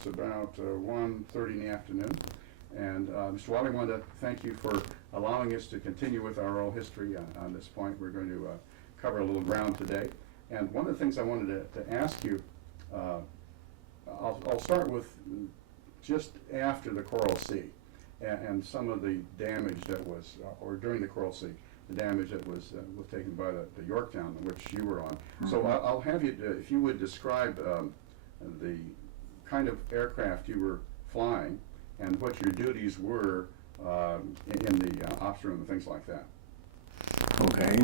It's about 1:30 in the afternoon. And Mr. Wiley, I wanted to thank you for allowing us to continue with our oral history on this point. We're going to cover a little ground today. And one of the things I wanted to ask you, I'll start with just after the Coral Sea and some of the damage that was, or during the Coral Sea, the damage that was taken by the Yorktown, which you were on. So I'll have you, if you would describe the kind of aircraft you were flying and what your duties were in the ops room and things like that. Okay.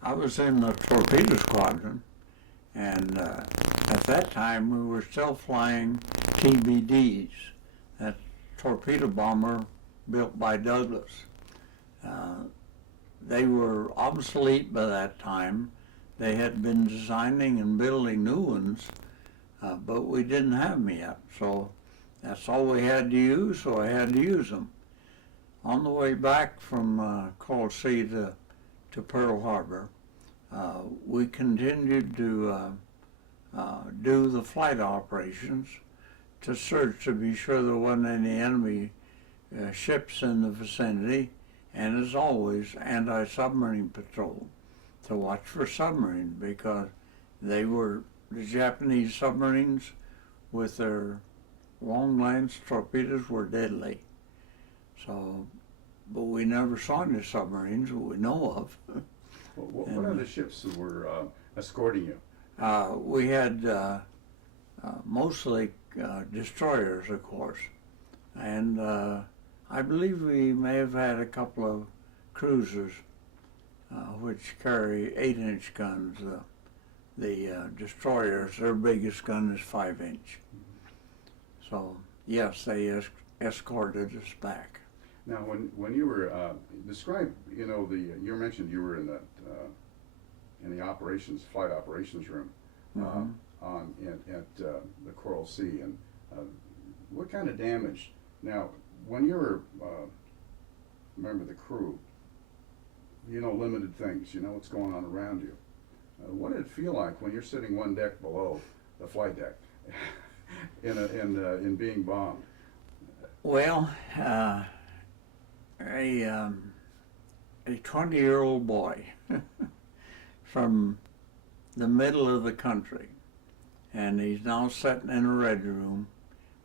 I was in the torpedo squadron, and at that time we were still flying TBDs, that torpedo bomber built by Douglas. They were obsolete by that time. They had been designing and building new ones, but we didn't have them yet. So that's all we had to use, so I had to use them. On the way back from Coral Sea to Pearl Harbor, we continued to do the flight operations to search to be sure there wasn't any enemy ships in the vicinity, and as always, anti-submarine patrol to watch for submarines, because they were, the Japanese submarines with their long-lance torpedoes were deadly. So, but we never saw any submarines that we know of. What are the ships that were escorting you? We had mostly destroyers, of course, and I believe we may have had a couple of cruisers which carry 8-inch guns. The destroyers, their biggest gun is 5-inch. So yes, they escorted us back. Now, when you were describe, you mentioned you were in that in the flight operations room at the Coral Sea, and what kind of damage? Now, when you were member of the crew, limited things, what's going on around you. What did it feel like when you're sitting one deck below the flight deck in being bombed? Well, a 20-year-old boy from the middle of the country, and he's now sitting in a red room,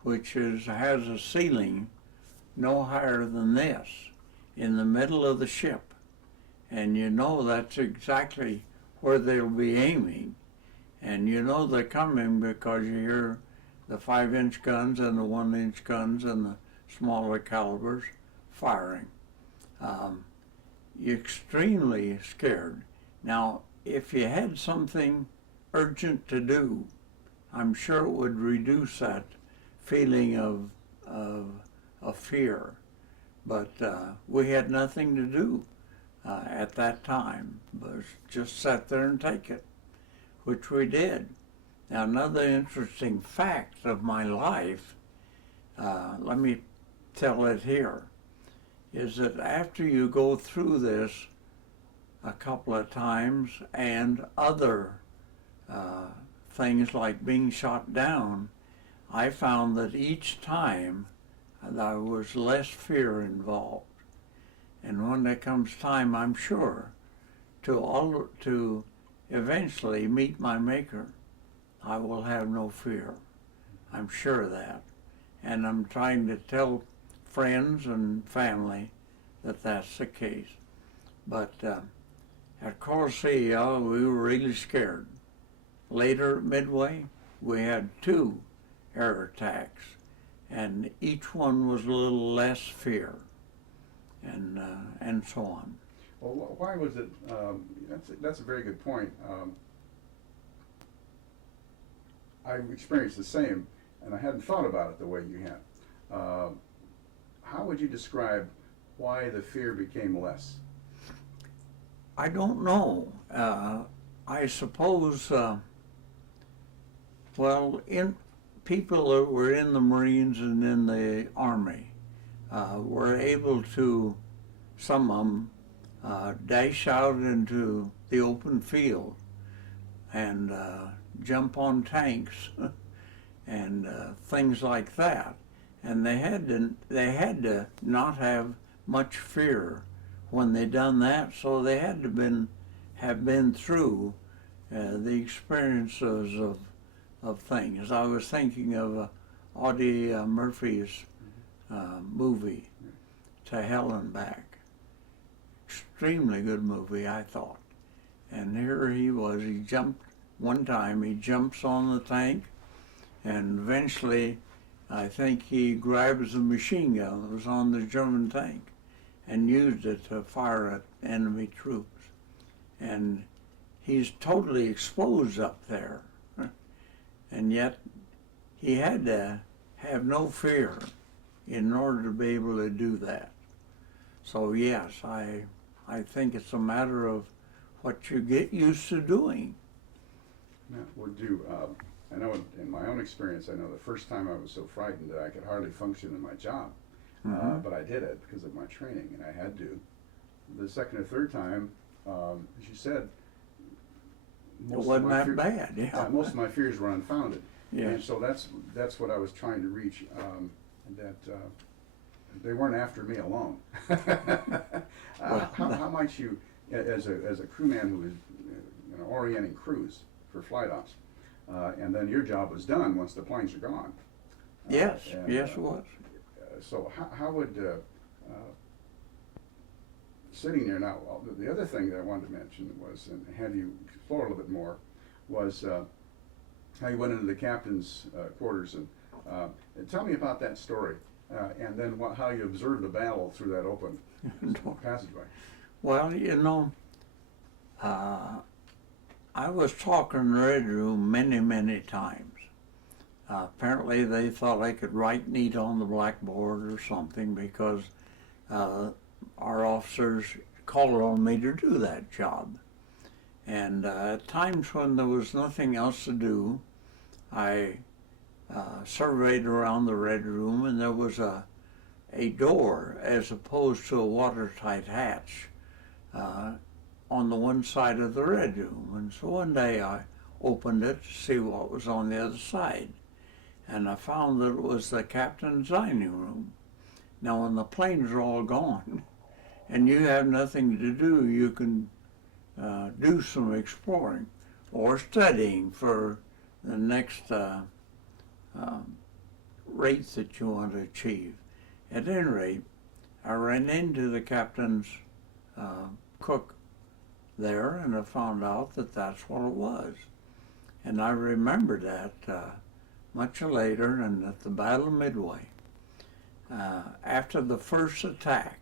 which has a ceiling no higher than this, in the middle of the ship, and that's exactly where they'll be aiming, and they're coming because you hear the 5-inch guns and the 1-inch guns and the smaller calibers firing. You're extremely scared. Now, if you had something urgent to do, I'm sure it would reduce that feeling of fear. But we had nothing to do at that time, but just sit there and take it, which we did. Now, another interesting fact of my life, let me tell it here, is that after you go through this a couple of times and other things like being shot down, I found that each time there was less fear involved. And when there comes time, I'm sure, to eventually meet my Maker, I will have no fear. I'm sure of that. And I'm trying to tell friends and family that that's the case. But at Coral Sea, we were really scared. Later, Midway, we had 2 air attacks, and each one was a little less fear, and so on. Well, why was it? That's a very good point. I've experienced the same, and I hadn't thought about it the way you had. How would you describe why the fear became less? I don't know. I suppose, people that were in the Marines and in the Army were able to, some of them, dash out into the open field and jump on tanks and things like that. And they had to not have much fear when they done that, so they had to have been through the experiences of things. I was thinking of Audie Murphy's movie, To Hell and Back. Extremely good movie, I thought. And here he was, he jumps on the tank, and eventually I think he grabs the machine gun that was on the German tank and used it to fire at enemy troops. And he's totally exposed up there. And yet he had to have no fear in order to be able to do that. So yes, I think it's a matter of what you get used to doing. Now, I know in my own experience, I know the first time I was so frightened that I could hardly function in my job. But I did it because of my training, and I had to. The second or third time, as you said, It wasn't that bad, yeah. most of my fears were unfounded. Yes. And so that's what I was trying to reach, that they weren't after me alone. How might you, as a crewman who was orienting crews for flight ops, and then your job was done once the planes are gone. Yes, it was. So how would, sitting there now, the other thing that I wanted to mention was, and have you explore a little bit more, was how you went into the captain's quarters, and tell me about that story, and then how you observed the battle through that open passageway. Well, I was talking in the Red Room many, many times. Apparently they thought I could write neat on the blackboard or something because our officers called on me to do that job. And at times when there was nothing else to do, I surveyed around the Red Room, and there was a door as opposed to a watertight hatch on the one side of the Red Room. And so one day I opened it to see what was on the other side, and I found that it was the captain's dining room. Now when the planes are all gone and you have nothing to do, you can do some exploring or studying for the next rate that you want to achieve. At any rate, I ran into the captain's cook there, and I found out that that's what it was. And I remember that much later, and at the Battle of Midway, after the first attack,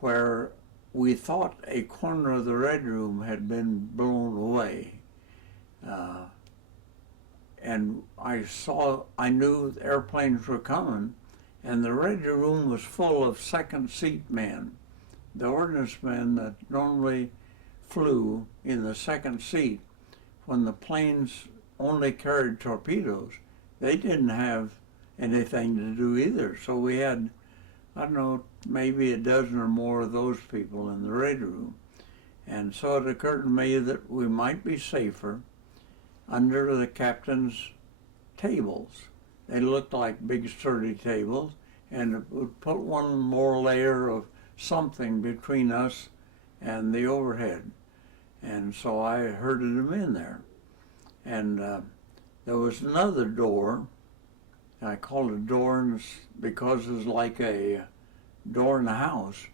where we thought a corner of the Red Room had been blown away, and I knew the airplanes were coming, and the Red Room was full of second seat men. The ordnance men that normally flew in the second seat, when the planes only carried torpedoes, they didn't have anything to do either. So we had, I don't know, maybe a dozen or more of those people in the Red Room. And so it occurred to me that we might be safer under the captain's tables. They looked like big sturdy tables, and it would put one more layer of something between us and the overhead. And so I herded them in there. And there was another door. I called it a door because it was like a door in the house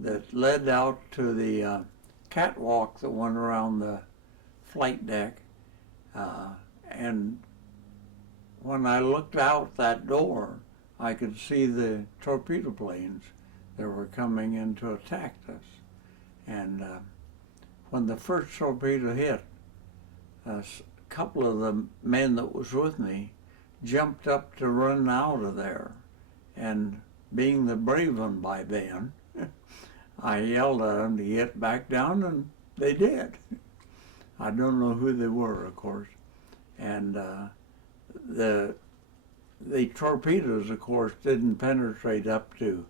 that led out to the catwalk that went around the flight deck. And when I looked out that door, I could see the torpedo planes that were coming in to attack us. And when the first torpedo hit, a couple of the men that was with me jumped up to run out of there. And being the brave one by then, I yelled at them to get back down, and they did. I don't know who they were, of course. And the torpedoes, of course, didn't penetrate up to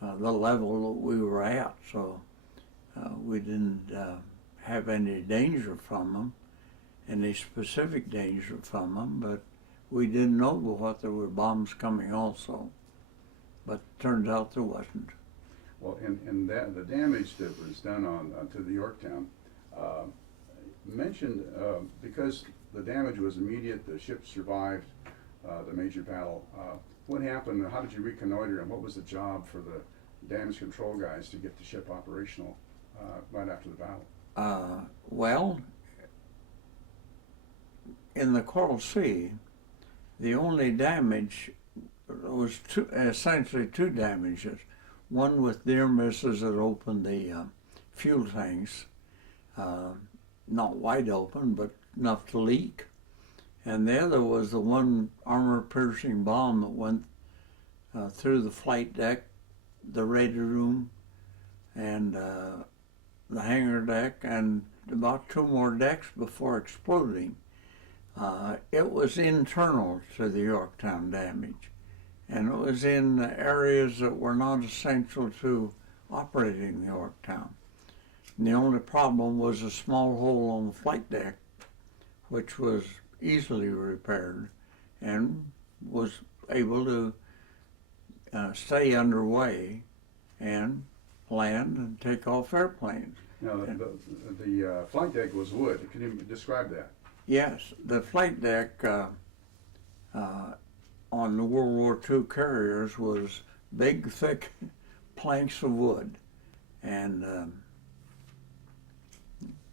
the level that we were at, so we didn't have any danger from them, any specific danger from them, but we didn't know but what there were bombs coming also, but turns out there wasn't. Well, and that, the damage that was done to the Yorktown, mentioned, because the damage was immediate, the ship survived the major battle. What happened? How did you reconnoiter, and what was the job for the damage control guys to get the ship operational right after the battle? Well, in the Coral Sea, the only damage was essentially two damages. One with near misses that opened the fuel tanks, not wide open, but enough to leak. And the other was the one armor-piercing bomb that went through the flight deck, the radio room, and the hangar deck, and about two more decks before exploding. It was internal to the Yorktown damage, and it was in areas that were not essential to operating the Yorktown. And the only problem was a small hole on the flight deck, which was easily repaired and was able to stay underway and land and take off airplanes. Now, the flight deck was wood. Can you describe that? Yes, the flight deck on the World War II carriers was big, thick planks of wood, and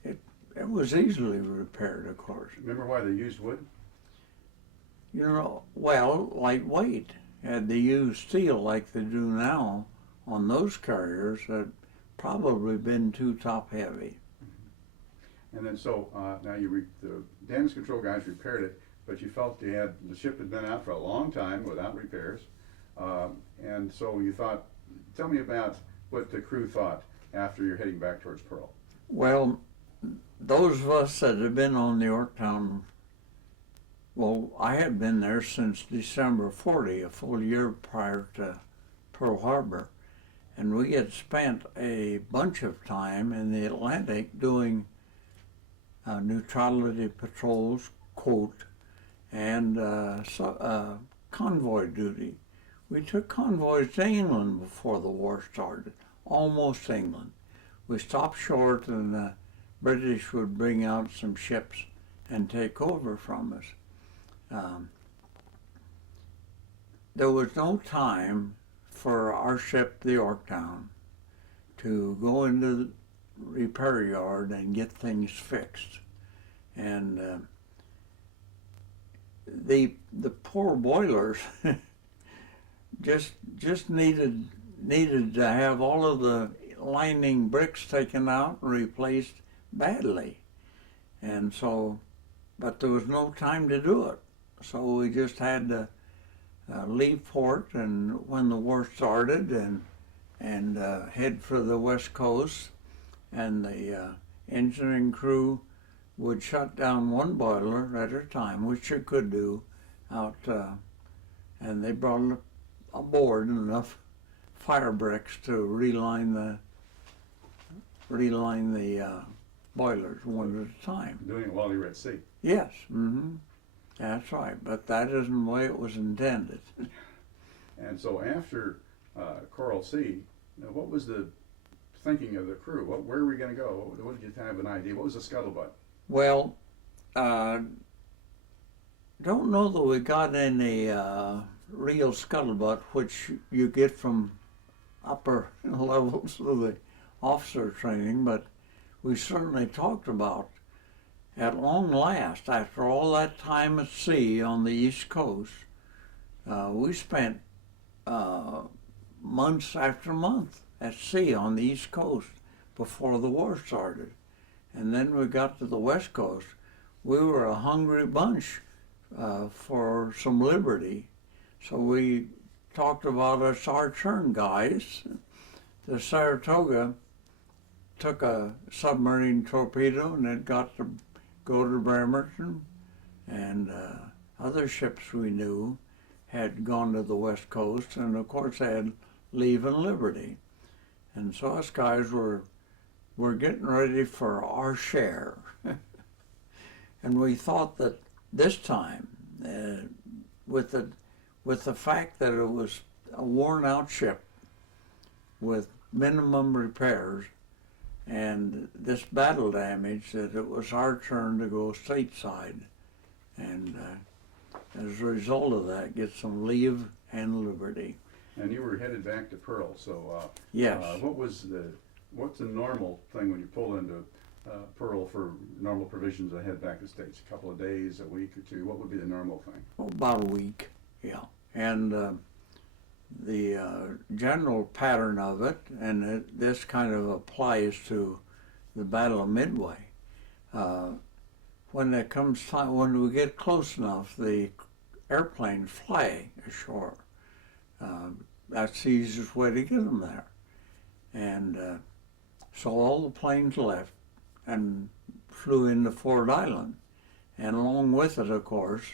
it was easily repaired, of course. Remember why they used wood? You know, well, lightweight. Had they used steel like they do now on those carriers, had probably been too top heavy. And then so now the damage control guys repaired it, but you felt the ship had been out for a long time without repairs, and so you thought. Tell me about what the crew thought after you're heading back towards Pearl. Well, those of us that had been on the Yorktown, well, I had been there since December 40, a full year prior to Pearl Harbor, and we had spent a bunch of time in the Atlantic doing neutrality patrols, quote, and convoy duty. We took convoys to England before the war started, almost England. We stopped short and the British would bring out some ships and take over from us. There was no time for our ship, the Yorktown, to go into the repair yard and get things fixed. And the poor boilers just needed to have all of the lining bricks taken out and replaced badly. And so, but there was no time to do it. So we just had to leave port, and when the war started, and head for the West Coast, and the engineering crew would shut down one boiler at a time, which you could do out, and they brought aboard enough fire bricks to reline the boilers one at a time. Doing it while you were at sea. Yes, that's right, but that isn't the way it was intended. And so after Coral Sea, what was the thinking of the crew? Where were we going to go? What did you have an idea? What was the scuttlebutt? Well, don't know that we got any real scuttlebutt, which you get from upper levels of the officer training, but we certainly talked about, at long last, after all that time at sea on the East Coast, we spent months after month at sea on the East Coast before the war started. And then we got to the West Coast. We were a hungry bunch for some liberty. So we talked about us, our turn, guys. The Saratoga took a submarine torpedo and it got to go to Bremerton, and other ships we knew had gone to the West Coast, and of course they had leave and liberty. And so us guys were getting ready for our share. And we thought that this time, with the fact that it was a worn out ship with minimum repairs and this battle damage, that it was our turn to go stateside, and as a result of that, get some leave and liberty. And you were headed back to Pearl, so Yes. What's the normal thing when you pull into Pearl for normal provisions to head back to States? A couple of days, a week or two? What would be the normal thing? Oh, about a week, yeah. And the general pattern of it, and this kind of applies to the Battle of Midway. When it comes time, when we get close enough, the airplanes fly ashore. That's the easiest way to get them there. And so all the planes left and flew into Ford Island. And along with it, of course,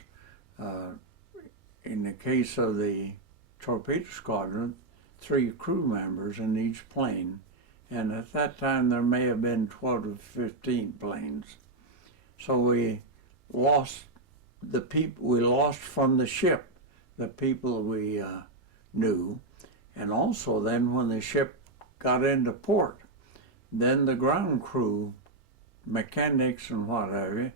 in the case of the torpedo squadron, 3 crew members in each plane. And at that time, there may have been 12 to 15 planes. So we lost the people, we lost from the ship the people we knew. And also then when the ship got into port, then the ground crew, mechanics and what have you,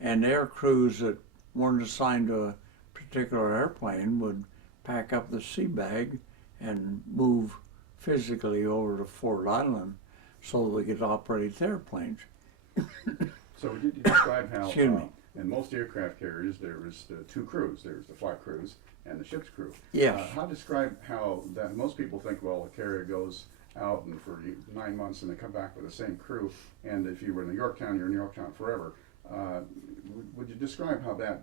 and air crews that weren't assigned to a particular airplane would pack up the sea bag and move physically over to Ford Island so that we could operate the airplanes. So did you describe how Excuse me. in most aircraft carriers there was 2 crews. There was the flight crews and the ship's crew. Yes. Describe how that most people think, well, a carrier goes out and for 9 months and they come back with the same crew, and if you were in Yorktown, you're in Yorktown forever. Would you describe how that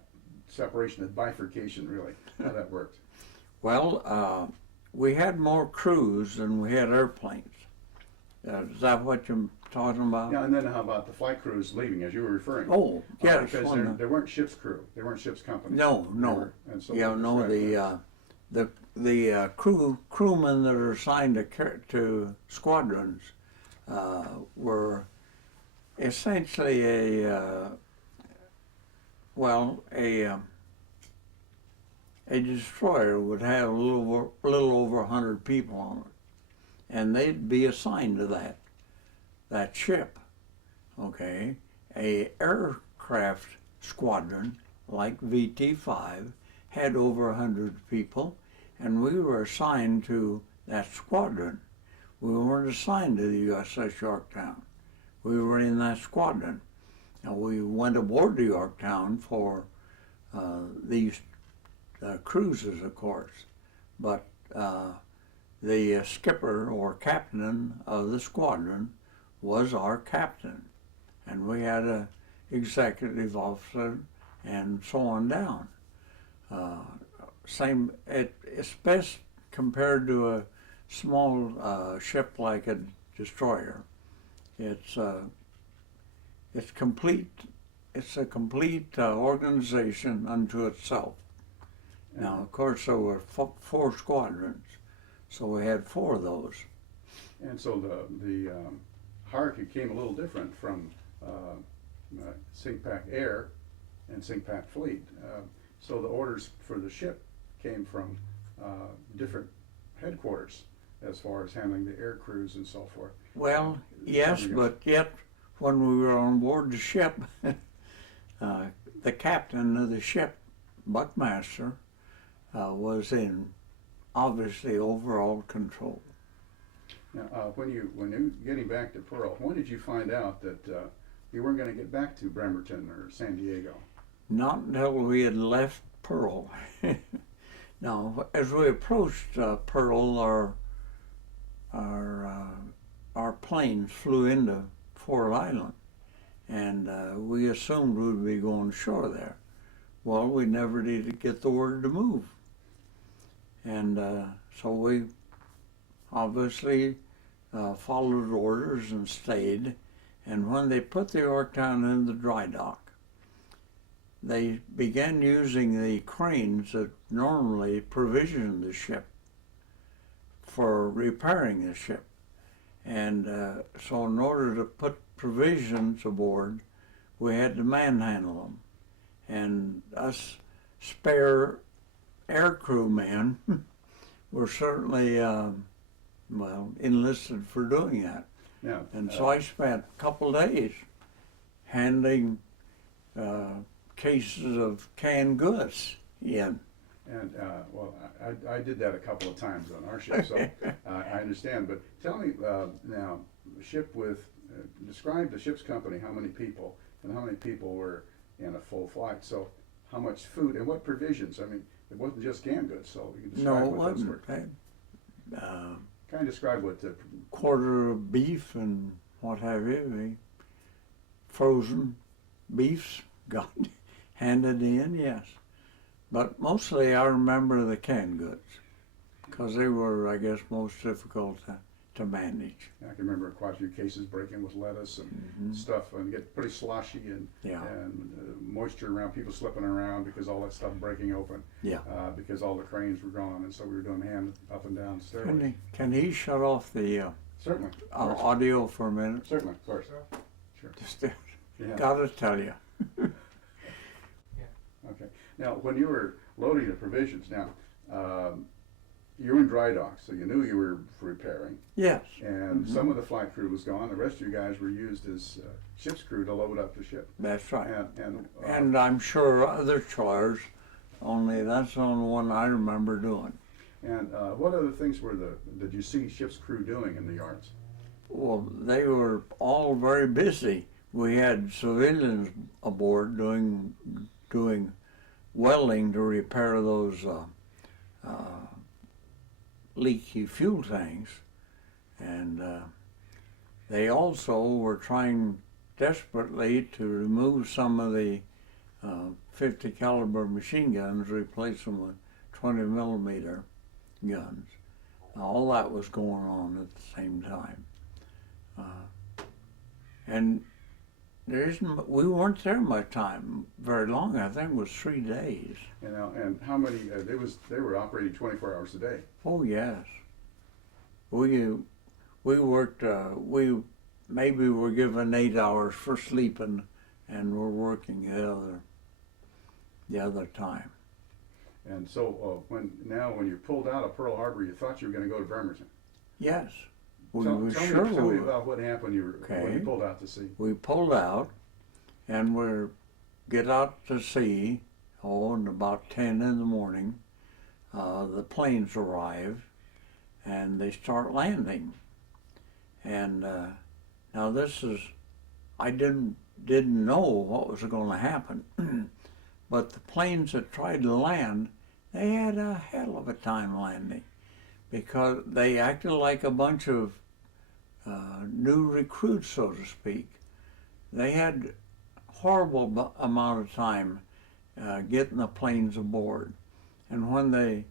separation, that bifurcation really, how that worked? Well, we had more crews than we had airplanes. Is that what you're talking about? Yeah, and then how about the flight crews leaving, as you were referring? Oh, yes. Because there weren't ship's crew, they weren't ship's companies. No, no. And so Yeah, no. The crewmen that are assigned to squadrons were essentially a destroyer would have a little over 100 people on it, and they'd be assigned to that ship. Okay, a aircraft squadron like VT5 had over 100 people, and we were assigned to that squadron. We weren't assigned to the USS Yorktown. We were in that squadron. And we went aboard the Yorktown for these cruises, of course. But the skipper or captain of the squadron was our captain. And we had an executive officer and so on down. It's best compared to a small ship like a destroyer. It's complete. It's a complete organization unto itself. Now, of course, there were 4 squadrons, so we had 4 of those. And so the hierarchy came a little different from SIGPAC Air and SIGPAC Fleet. So the orders for the ship came from different headquarters as far as handling the air crews and so forth. Well, yes, but yet when we were on board the ship, the captain of the ship, Buckmaster, was in obviously overall control. Now, when you getting back to Pearl, when did you find out that you weren't going to get back to Bremerton or San Diego? Not until we had left Pearl. Now, as we approached Pearl, our planes flew into Ford Island, and we assumed we'd be going ashore there. Well, we never did get the word to move. And so we obviously followed orders and stayed. And when they put the Yorktown in the dry dock, they began using the cranes that normally provisioned the ship for repairing the ship. And so in order to put provisions aboard, we had to manhandle them. And us spare aircrew men were certainly, enlisted for doing that. Yeah. And so I spent a couple days handing cases of canned goods in. And well, I did that a couple of times on our ship, so I understand. But tell me now, ship with describe the ship's company. How many people and how many people were in a full flight? So how much food and what provisions? I mean, it wasn't just canned goods. So you can describe No, it what those wasn't. were. Kind of describe what the Quarter of beef and what have you. Frozen beefs got handed in, yes. But mostly I remember the canned goods because they were, I guess, most difficult to manage. I can remember quite a few cases breaking with lettuce and stuff, and get pretty sloshy and moisture around, people slipping around because all that stuff breaking open. Yeah. Because all the cranes were gone, and so we were doing hand up and down stairways. Can he shut off the Certainly. Of course. audio for a minute? Certainly, of course. Sure. Just Yeah. gotta tell you. Okay. Now, when you were loading the provisions, now you were in dry dock, so you knew you were repairing, Yes. and some of the flight crew was gone. The rest of you guys were used as ship's crew to load up the ship. That's right. And I'm sure other chores, only that's the only one I remember doing. And what other things did you see ship's crew doing in the yards? Well, they were all very busy. We had civilians aboard doing welding to repair those leaky fuel tanks, and they also were trying desperately to remove some of the 50 caliber machine guns, replace them with 20 millimeter guns. All that was going on at the same time. And we weren't there much time, very long. I think it was 3 days. And how many? They were operating 24 hours a day. Oh yes. We worked. We maybe were given 8 hours for sleeping, and we're working the other time. And so when you pulled out of Pearl Harbor, you thought you were going to go to Bremerton. Yes. Tell me about what happened when you pulled out to sea. We pulled out, and we get out to sea, and about 10 in the morning, the planes arrive, and they start landing. And now I didn't know what was going to happen, but the planes that tried to land, they had a hell of a time landing, because they acted like a bunch of new recruits, so to speak. They had horrible amount of time getting the planes aboard. And when the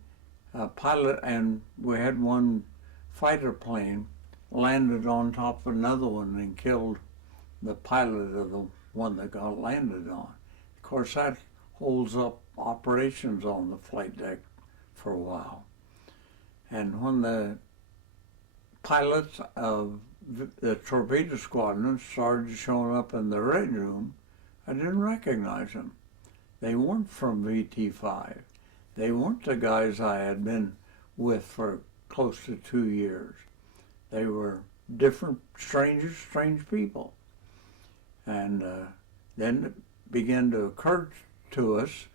pilot, and we had one fighter plane, landed on top of another one and killed the pilot of the one that got landed on. Of course, that holds up operations on the flight deck for a while. And when the pilots of the torpedo squadron started showing up in the red room, I didn't recognize them. They weren't from VT5. They weren't the guys I had been with for close to 2 years. They were different, strange people. And then it began to occur to us,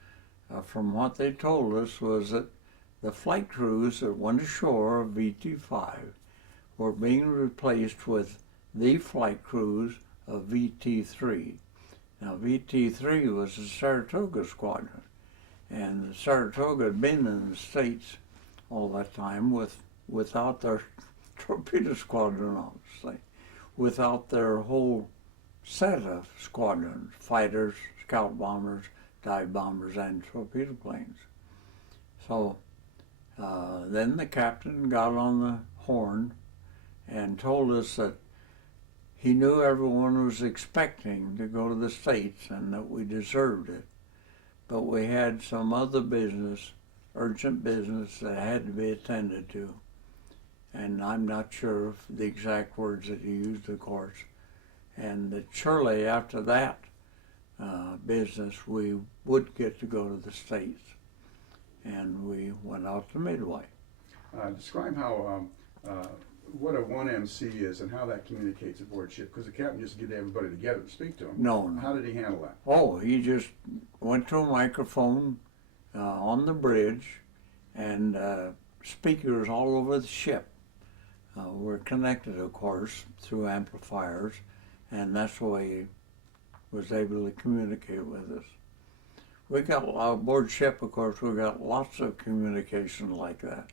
from what they told us, was that the flight crews that went ashore of VT5 were being replaced with the flight crews of VT3. Now, VT3 was the Saratoga squadron, and the Saratoga had been in the States all that time without their torpedo squadron, obviously, without their whole set of squadrons, fighters, scout bombers, dive bombers, and torpedo planes. So then the captain got on the horn and told us that he knew everyone was expecting to go to the States and that we deserved it. But we had some other business, urgent business, that had to be attended to. And I'm not sure of the exact words that he used, of course. And that surely after that business, we would get to go to the States. And and we went out to Midway. Describe how what a 1MC is and how that communicates aboard ship, because the captain just get everybody together to speak to him. No. How did he handle that? Oh, he just went to a microphone on the bridge, and speakers all over the ship were connected, of course, through amplifiers, and that's the way he was able to communicate with us. We got aboard ship, of course, we got lots of communication like that,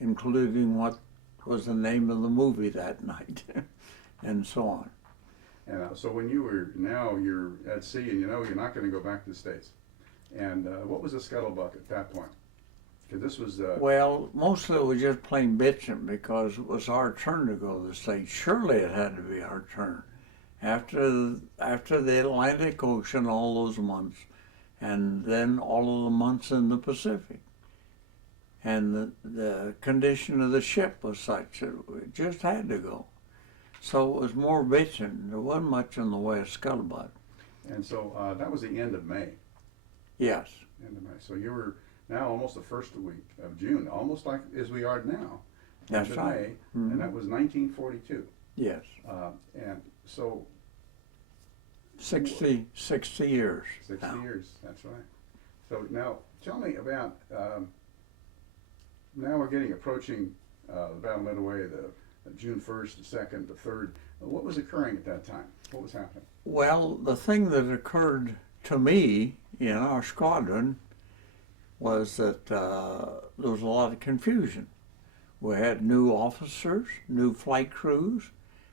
including what was the name of the movie that night, and so on. And so when you're at sea and you know you're not going to go back to the States. And what was the scuttlebutt at that point? Because this was... Well, mostly it was just plain bitching because it was our turn to go to the States. Surely it had to be our turn. After the Atlantic Ocean, all those months, and then all of the months in the Pacific. And the condition of the ship was such that it just had to go. So it was more bitching. There wasn't much in the way of scuttlebutt. And so that was the end of May. Yes. End of May. So you were now almost the first week of June, almost like as we are now. That's end of right. May, Mm-hmm. and that was 1942. Yes. And so... 60 years. 60 now. years, that's right. So now, tell me about, now we're approaching the Battle of Midway, the June 1st, the 2nd, the 3rd. What was occurring at that time? What was happening? Well, the thing that occurred to me in our squadron was that there was a lot of confusion. We had new officers, new flight crews,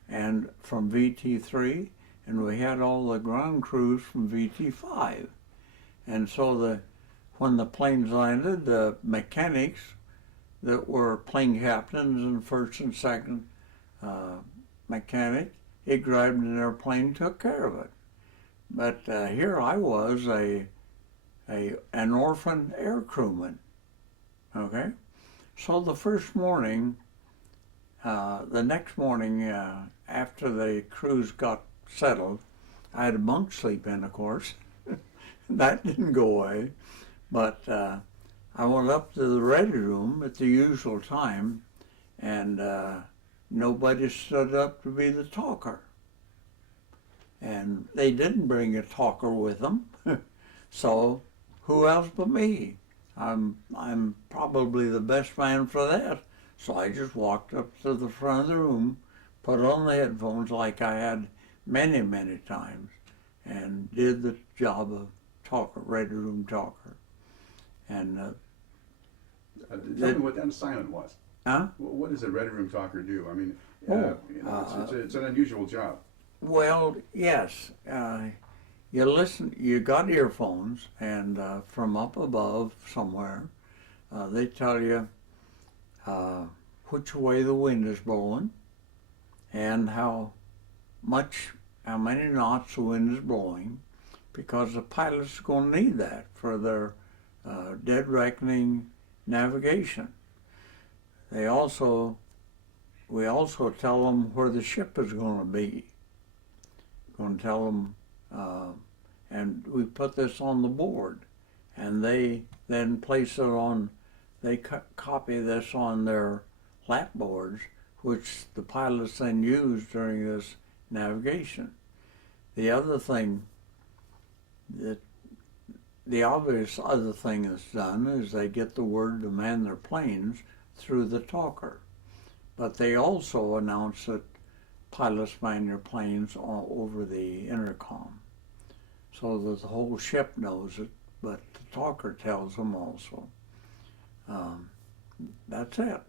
and from VT3, and we had all the ground crews from VT5. And so when the planes landed, the mechanics that were plane captains and first and second mechanic, he grabbed an airplane and took care of it. But here I was, an orphan air crewman, okay? So the first morning, the next morning after the crews got settled, I had a bunk sleep in, of course. That didn't go away. But I went up to the ready room at the usual time, and nobody stood up to be the talker. And they didn't bring a talker with them. So who else but me? I'm probably the best man for that. So I just walked up to the front of the room, put on the headphones like I had many, many times, and did the job of talker, ready room talker. And tell me what that assignment was. huh? What does a ready room talker do? I mean, it's an unusual job. Well, yes. You listen. You got earphones, and from up above somewhere, they tell you which way the wind is blowing, and how many knots the wind is blowing, because the pilots are going to need that for their dead reckoning navigation. We also tell them where the ship is going to be. Going to tell them, and we put this on the board, and they then place it on. They copy this on their lapboards, which the pilots then use during this navigation. The other thing the obvious other thing that's done is they get the word to man their planes through the talker. But they also announce that pilots man your planes all over the intercom, so that the whole ship knows it, but the talker tells them also. That's it.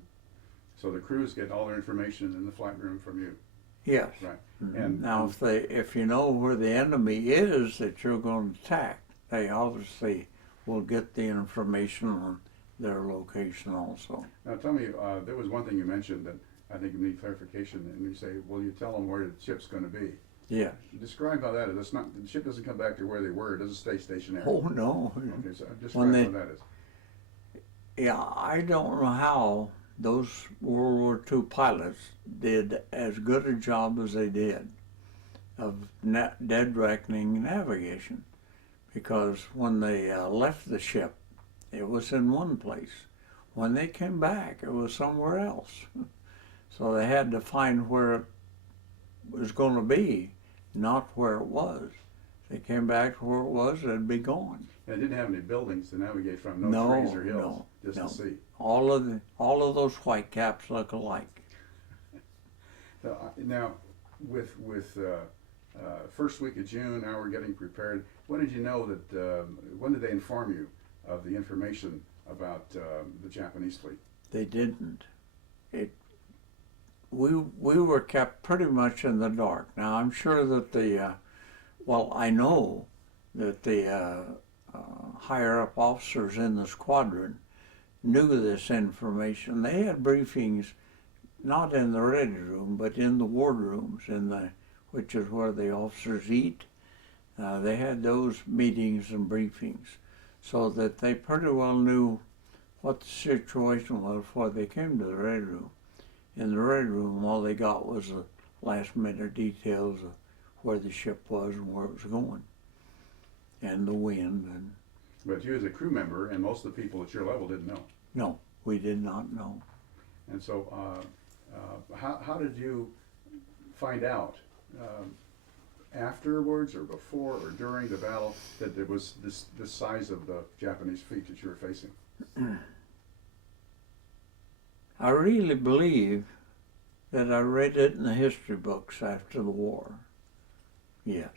So the crews get all their information in the flight room from you. Yes. Right. And now, if you know where the enemy is that you're going to attack, they obviously will get the information on their location also. Now tell me, there was one thing you mentioned that I think you need clarification, and you say, well, you tell them where the ship's going to be. Yes. Describe how that is. It's not, the ship doesn't come back to where they were. It doesn't stay stationary. Oh, no. Okay, so describe how that is. Yeah, I don't know how those World War II pilots did as good a job as they did of dead reckoning navigation, because when they left the ship it was in one place. When they came back, it was somewhere else. So they had to find where it was going to be, not where it was. They came back to where it was, it'd be gone. And it didn't have any buildings to navigate from, no No, trees or hills, no, just no. the sea. All of those white caps look alike. Now, with first week of June, now we're getting prepared. When did you know that? When did they inform you of the information about the Japanese fleet? They didn't. We were kept pretty much in the dark. Now I'm sure that I know that the higher up officers in the squadron knew this information. They had briefings, not in the ready room, but in the wardrooms, which is where the officers eat. They had those meetings and briefings, so that they pretty well knew what the situation was before they came to the ready room. In the ready room, all they got was the last minute details of where the ship was and where it was going, and the wind. But you as a crew member and most of the people at your level didn't know. No, we did not know. And so how did you find out afterwards or before or during the battle that there was this size of the Japanese fleet that you were facing? I really believe that I read it in the history books after the war. Yes.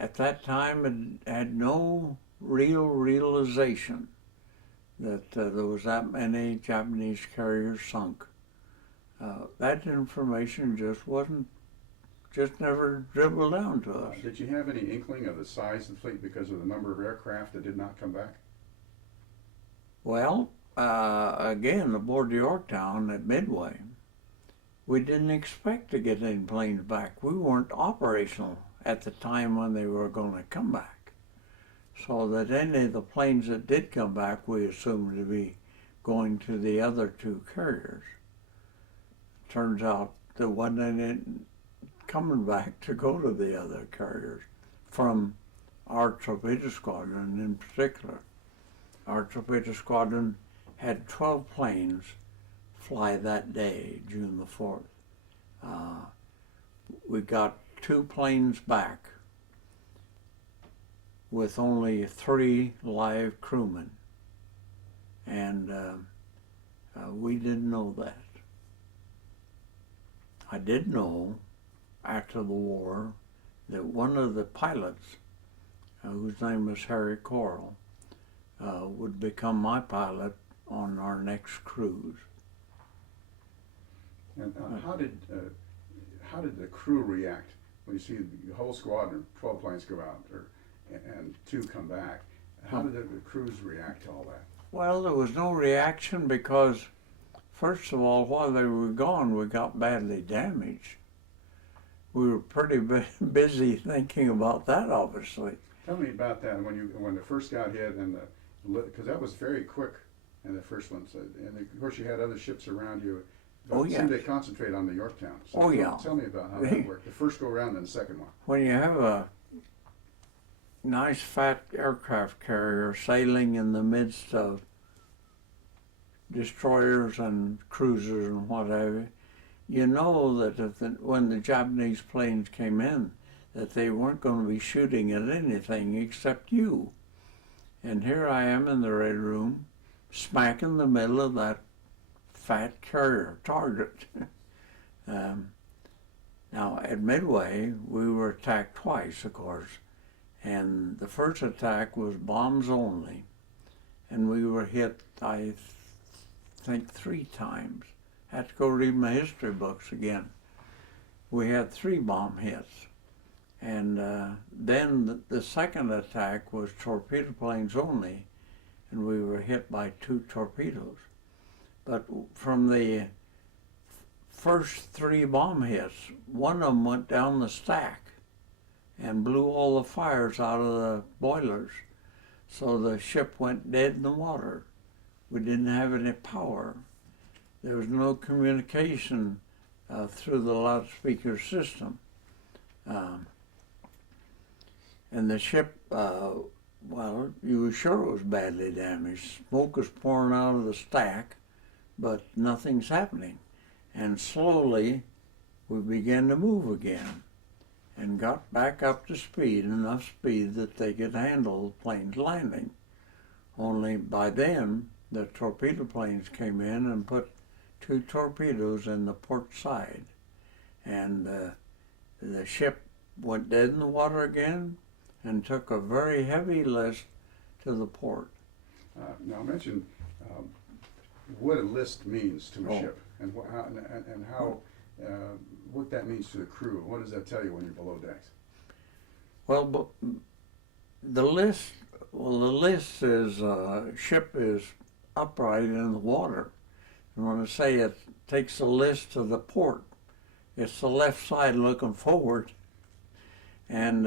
At that time, it had no real realization that there was that many Japanese carriers sunk. That information just never dribbled down to us. Did you have any inkling of the size of the fleet because of the number of aircraft that did not come back? Well, again, aboard the Yorktown at Midway, we didn't expect to get any planes back. We weren't operational at the time when they were going to come back. So that any of the planes that did come back, we assumed to be going to the other two carriers. Turns out there wasn't any coming back to go to the other carriers from our torpedo squadron in particular. Our torpedo squadron had 12 planes fly that day, June the 4th. We got 2 planes back with only 3 live crewmen, and we didn't know that. I did know after the war that one of the pilots, whose name was Harry Coral, would become my pilot on our next cruise. And how did the crew react when you see the whole squadron, 12 planes go out, and 2 come back? How did the crews react to all that? Well, there was no reaction because, first of all, while they were gone, we got badly damaged. We were pretty busy thinking about that, obviously. Tell me about that when the first got hit, and because that was very quick in the first one. So, and of course you had other ships around you. But it seemed they concentrate on the Yorktown. So tell me about how that worked. The first go around and the second one. When you have a nice fat aircraft carrier sailing in the midst of destroyers and cruisers and whatever, you know that when the Japanese planes came in, that they weren't going to be shooting at anything except you. And here I am in the Red Room, smack in the middle of that fat carrier target. Now, at Midway, we were attacked twice, of course. And the first attack was bombs only. And we were hit, I think, 3 times. I had to go read my history books again. We had 3 bomb hits. And then the second attack was torpedo planes only, and we were hit by 2 torpedoes. But from the first 3 bomb hits, one of them went down the stack and blew all the fires out of the boilers. So the ship went dead in the water. We didn't have any power. There was no communication through the loudspeaker system. And the ship, well, you were sure it was badly damaged. Smoke was pouring out of the stack, but nothing's happening. And slowly, we began to move again and got back up to speed, enough speed that they could handle the plane's landing. Only by then, the torpedo planes came in and put 2 torpedoes in the port side. And the ship went dead in the water again and took a very heavy list to the port. Now mention what a list means to a Oh. ship, and how what that means to the crew. What does that tell you when you're below decks? Well, but the list is ship is upright in the water. And when I say it takes the list to the port, it's the left side looking forward. And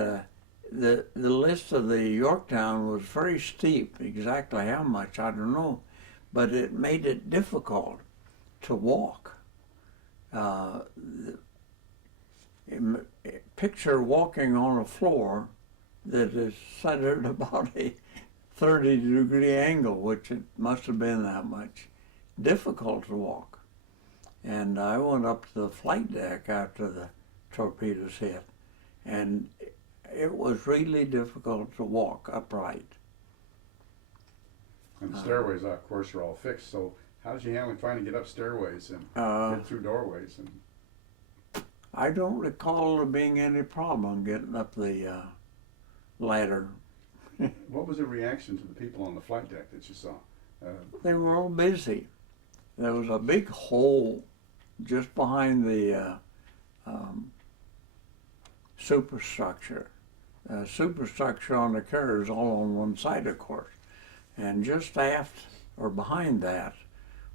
the list of the Yorktown was very steep. Exactly how much, I don't know. But it made it difficult to walk. Picture walking on a floor that is centered about a 30-degree angle, which it must have been that much. Difficult to walk. And I went up to the flight deck after the torpedoes hit, and it was really difficult to walk upright. And the stairways, of course, are all fixed. So how did you handle trying to get up stairways and get through doorways? And I don't recall there being any problem getting up the ladder. what was the reaction to the people on the flight deck that you saw? They were all busy. There was a big hole just behind the superstructure. Superstructure on the carrier is all on one side, of course. And just aft or behind that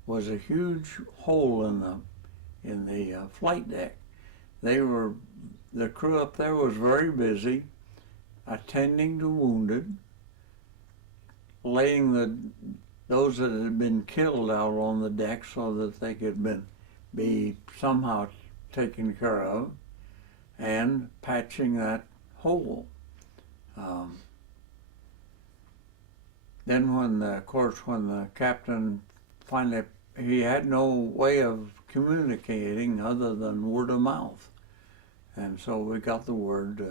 was a huge hole in the flight deck. The crew up there was very busy attending to wounded, laying those that had been killed out on the deck so that they could be somehow taken care of, and patching that hole. Then when the captain finally, he had no way of communicating other than word of mouth. And so we got the word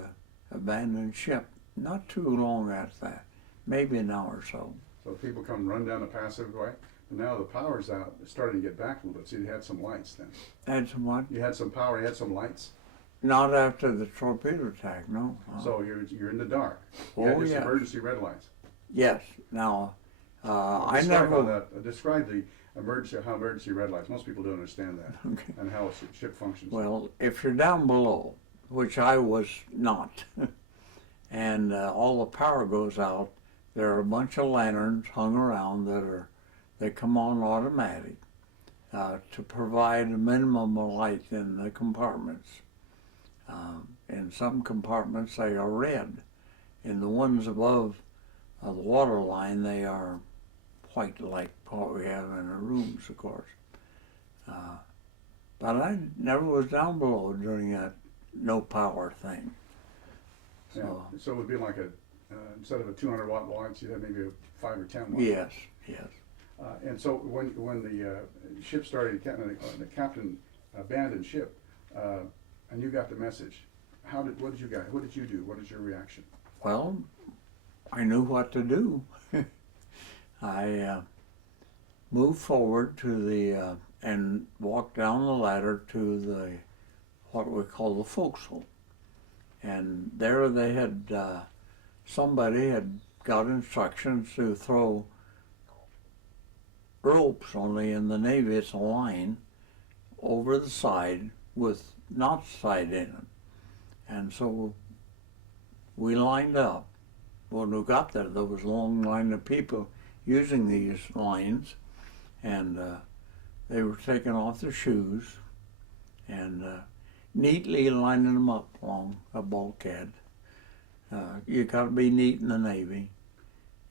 abandon ship. Not too long after that, maybe an hour or so. So people come run down the passageway, and now the power's out. It's starting to get back a little bit. So you had some lights then. Had some what? You had some power. You had some lights. Not after the torpedo attack, no. So you're in the dark. You Oh, had just yeah. emergency red lights. Yes. Now, I Describe never. describe the emergency red lights. Most people don't understand that, Okay. and how a ship functions. Well, if you're down below, which I was not, and all the power goes out, there are a bunch of lanterns hung around that come on automatic to provide a minimum of light in the compartments. In some compartments they are red. In the ones above the water line they are white, like what we have in our rooms, of course. But I never was down below during that no power thing. So, Yeah. So it would be like instead of a 200-watt lights, you'd have maybe a 5 or 10 watt. yes. And so when the ship started, the captain abandoned ship, and you got the message. What did you do? What is your reaction? Well, I knew what to do. I moved forward to and walked down the ladder to what we call the forecastle. And there they had, somebody had got instructions to throw ropes, only in the Navy it's a line, over the side with knots tied in it. And so we lined up. When we got there, there was a long line of people using these lines, and they were taking off their shoes and neatly lining them up along a bulkhead. You got to be neat in the Navy.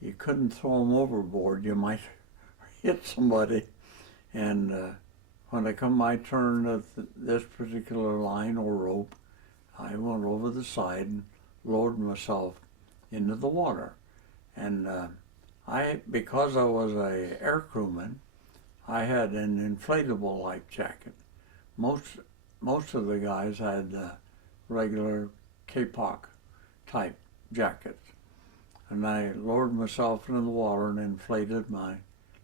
You couldn't throw them overboard. You might hit somebody. And when it come my turn at this particular line or rope, I went over the side and lowered myself into the water. And because I was a air crewman, I had an inflatable life jacket. Most of the guys had regular Kapok type jackets. And I lowered myself into the water and inflated my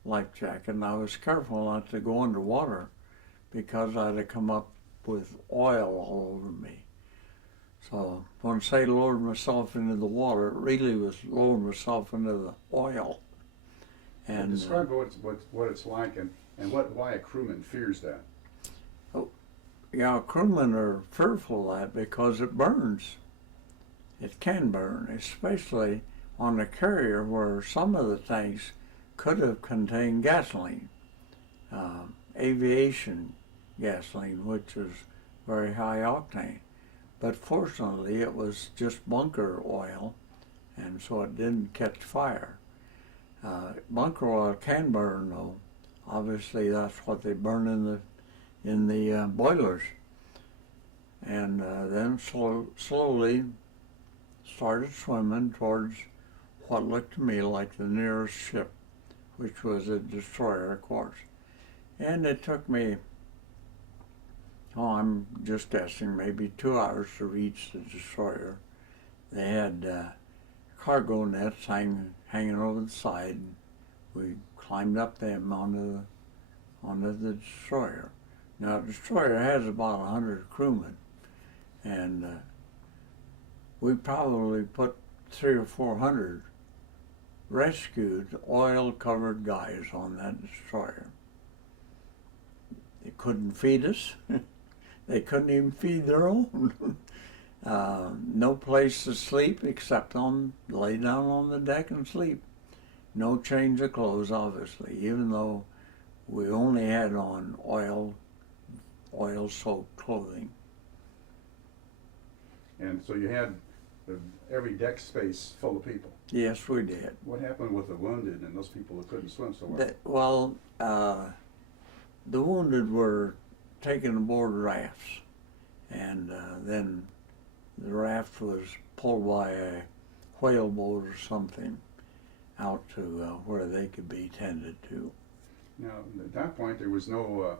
life jacket. And I was careful not to go underwater because I'd have come up with oil all over me. So when I say lowered myself into the water, it really was lowering myself into the oil. And describe what it's like and why a crewman fears that. yeah, crewmen are fearful of that because it burns. It can burn, especially on a carrier where some of the tanks could have contained gasoline, aviation gasoline, which is very high octane. But fortunately, it was just bunker oil, and so it didn't catch fire. Bunker oil can burn, though. Obviously, that's what they burn in the boilers. And then slowly started swimming towards what looked to me like the nearest ship, which was a destroyer, of course. And it took me, I'm just guessing, maybe 2 hours to reach the destroyer. They had cargo nets hanging over the side. We climbed up them onto the destroyer. Now, the destroyer has about 100 crewmen, and we probably put 300 or 400 rescued, oil-covered guys on that destroyer. They couldn't feed us. They couldn't even feed their own. No place to sleep except lay down on the deck and sleep. No change of clothes, obviously, even though we only had on oil-soaked clothing. And so you had every deck space full of people. Yes, we did. What happened with the wounded and those people that couldn't swim so well? The wounded were taken aboard rafts, and then the raft was pulled by a whaleboat or something out to where they could be tended to. Now, at that point, there was no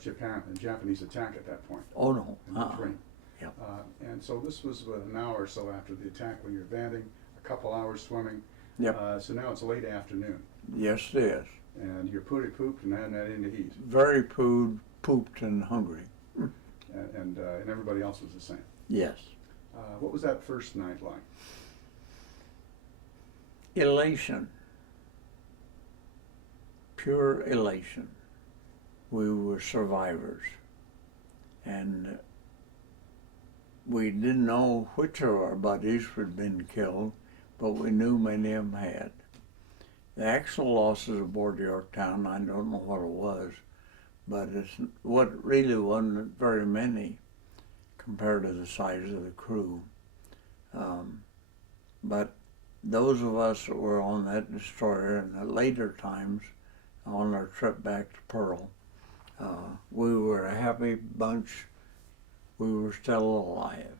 Japanese attack at that point. Oh, no. In between. Yep. And so this was an hour or so after the attack when you're banding, a couple hours swimming. Yep. So now it's late afternoon. Yes, it is. And you're pretty pooped and hadn't had any heat. Very pooped and hungry. And everybody else was the same. Yes. What was that first night like? Elation. Pure elation. We were survivors. And we didn't know which of our buddies had been killed, but we knew many of them had. The actual losses aboard Yorktown, I don't know what it was, but what really wasn't very many compared to the size of the crew. But those of us that were on that destroyer in the later times, on our trip back to Pearl, we were a happy bunch. We were still alive.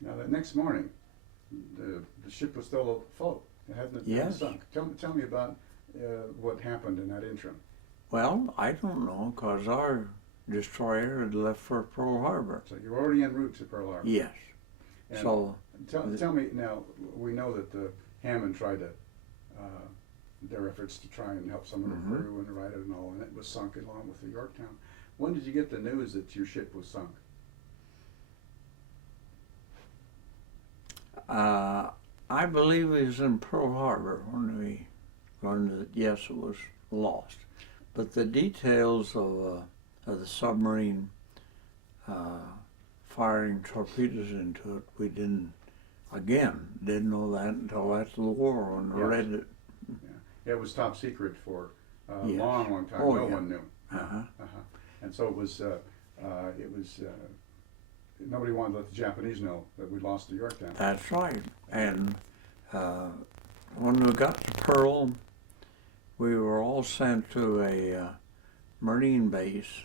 Now that next morning, the ship was still afloat. It hadn't sunk. Tell me about what happened in that interim. Well, I don't know, because our destroyer had left for Pearl Harbor. So you were already en route to Pearl Harbor. Yes. And so tell me now. We know that Hammond tried to their efforts to try and help some of the crew and right it and all, and it was sunk along with the Yorktown. When did you get the news that your ship was sunk? I believe it was in Pearl Harbor when we learned that, yes, it was lost. But the details of the submarine firing torpedoes into it, we didn't know that until after the war when I read it. Yeah, it was top secret for a Yes. long time. Oh, no yeah. one knew. And so it was nobody wanted to let the Japanese know that we lost the Yorktown. That's right. And when we got to Pearl, we were all sent to a Marine base,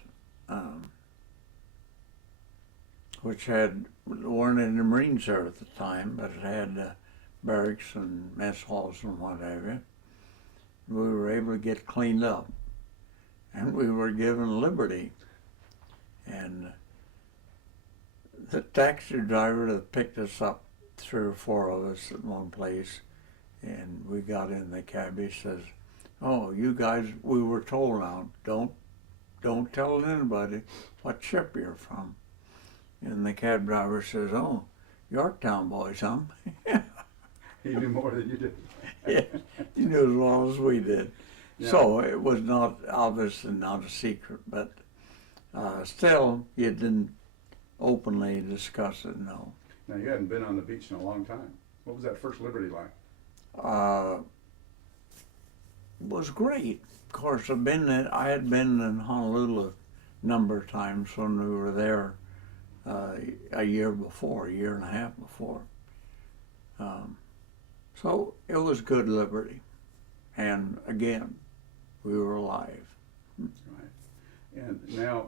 which had weren't in the Marines there at the time, but it had barracks and mess halls and what have you. We were able to get cleaned up, and we were given liberty. And the taxi driver that picked us up, 3 or 4 of us at one place, and we got in the cab, he says, "Oh, you guys, we were told now, don't tell anybody what ship you're from." And the cab driver says, "Oh, Yorktown boys, huh?" He knew more than you did. Yeah, he knew as well as we did. Yeah. So it was not, obviously not a secret, but still, you didn't openly discuss it, no. Now, you hadn't been on the beach in a long time. What was that first Liberty like? Was great. Of course, I had been in Honolulu a number of times when we were there a year before, a year and a half before. So it was good liberty. And again, we were alive. Right. And now,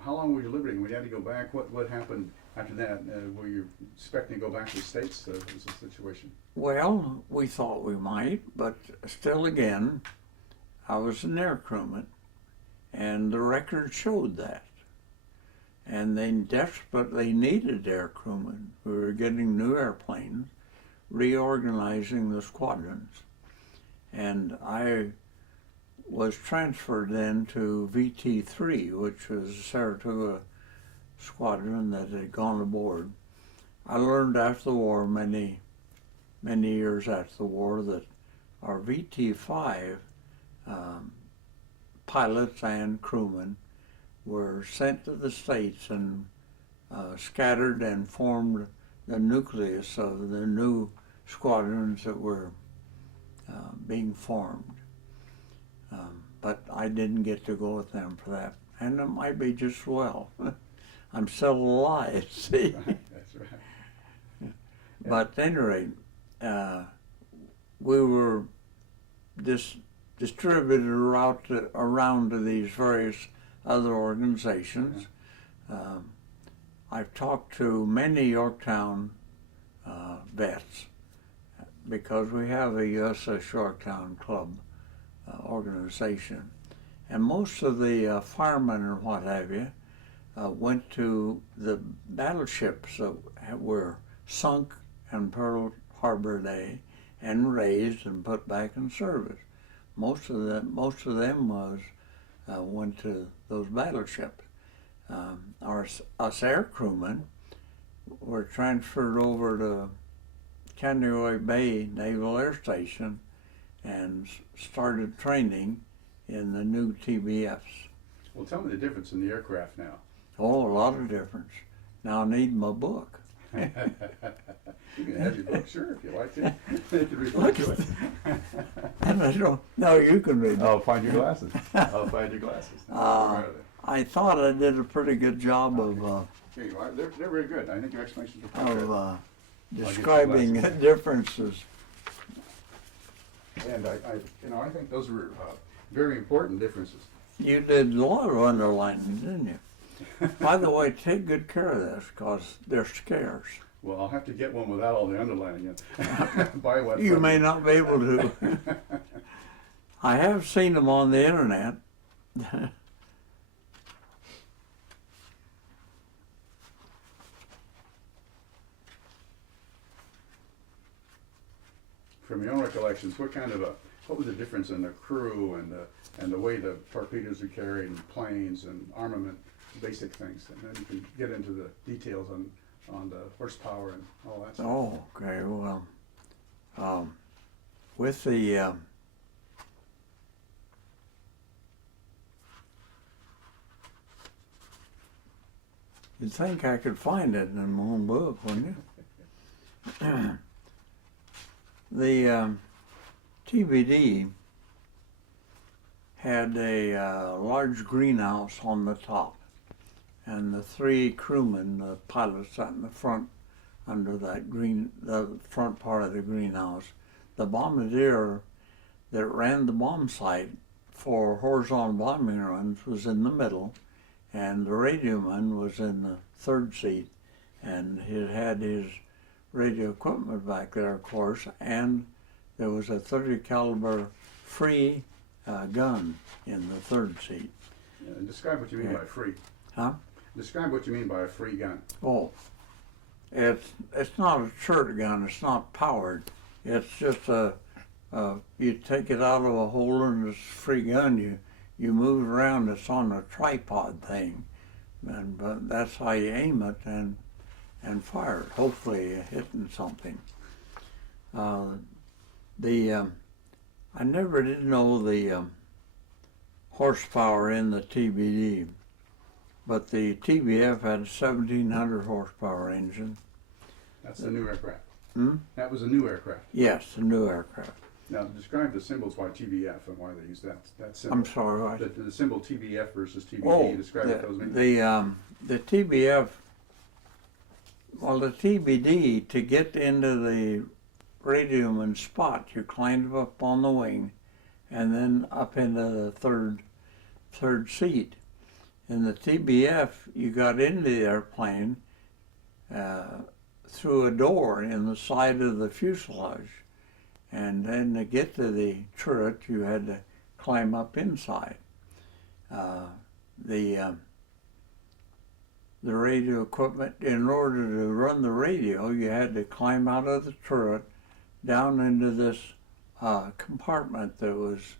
how long were you Liberty? When you had to go back, what happened after that? Were you expecting to go back to the States? Was the situation? Well, we thought we might, but still again, I was an air crewman, and the record showed that. And they desperately needed air crewmen. We were getting new airplanes, reorganizing the squadrons. And I was transferred then to VT3, which was a Saratoga squadron that had gone aboard. I learned after the war, many years after the war, that our VT5 pilots and crewmen were sent to the States and scattered and formed the nucleus of the new squadrons that were being formed. But I didn't get to go with them for that. And it might be just well. I'm still alive, see? Right, that's right. Yeah. But at any rate, we were distributed around to these various other organizations. I've talked to many Yorktown vets because we have a USS Yorktown Club organization. And most of the firemen and what have you went to the battleships that were sunk in Pearl Harbor Day and raised and put back in service. Most of them went to those battleships. Us air crewmen were transferred over to Kaneohe Bay Naval Air Station and started training in the new TBFs. Well, tell me the difference in the aircraft now. Oh, a lot of difference. Now I need my book. You can have your book, sure, if you like to. You can refer to it. And I don't, no, you can read it. I'll find your glasses. I'll find your glasses. I thought I did a pretty good job of Here you are. They're very good. I think your explanations are pretty good. describing differences. And I think those were very important differences. You did a lot of underlining, didn't you? By the way, take good care of this because they're scarce. Well, I'll have to get one without all the underlining in. Buy one. You may not be able to. I have seen them on the internet. From your own recollections, what was the difference in the crew and the way the torpedoes are carried and planes and armament, basic things, and then you can get into the details on the horsepower and all that stuff. Oh, okay. Well, with the you'd think I could find it in my own book, wouldn't you? The TBD had a large greenhouse on the top, and the 3 crewmen, the pilots, sat in the front under the front part of the greenhouse. The bombardier that ran the bomb sight for horizontal bombing runs was in the middle, and the radioman was in the 3rd seat, and he had his radio equipment back there, of course, and there was a 30 caliber free gun in the third seat. Describe what you mean by free. Huh? Describe what you mean by a free gun. Oh, it's not a chert gun. It's not powered. It's just you take it out of a holder and it's a free gun. You move it around. It's on a tripod thing, but that's how you aim it and fire it. Hopefully, you're hitting something. I never did know the horsepower in the TBD, but the TBF had a 1,700 horsepower engine. That's a new aircraft. Hmm? That was a new aircraft. Yes, a new aircraft. Now, describe the symbols by TBF and why they use that symbol. I'm sorry. The symbol TBF versus TBD. Oh, describe what those mean. the TBF. Well, the TBD, to get into the Radioman spot, you climbed up on the wing, and then up into the third seat. In the TBF, you got into the airplane through a door in the side of the fuselage, and then to get to the turret, you had to climb up inside. The radio equipment, in order to run the radio, you had to climb out of the turret down into this compartment that was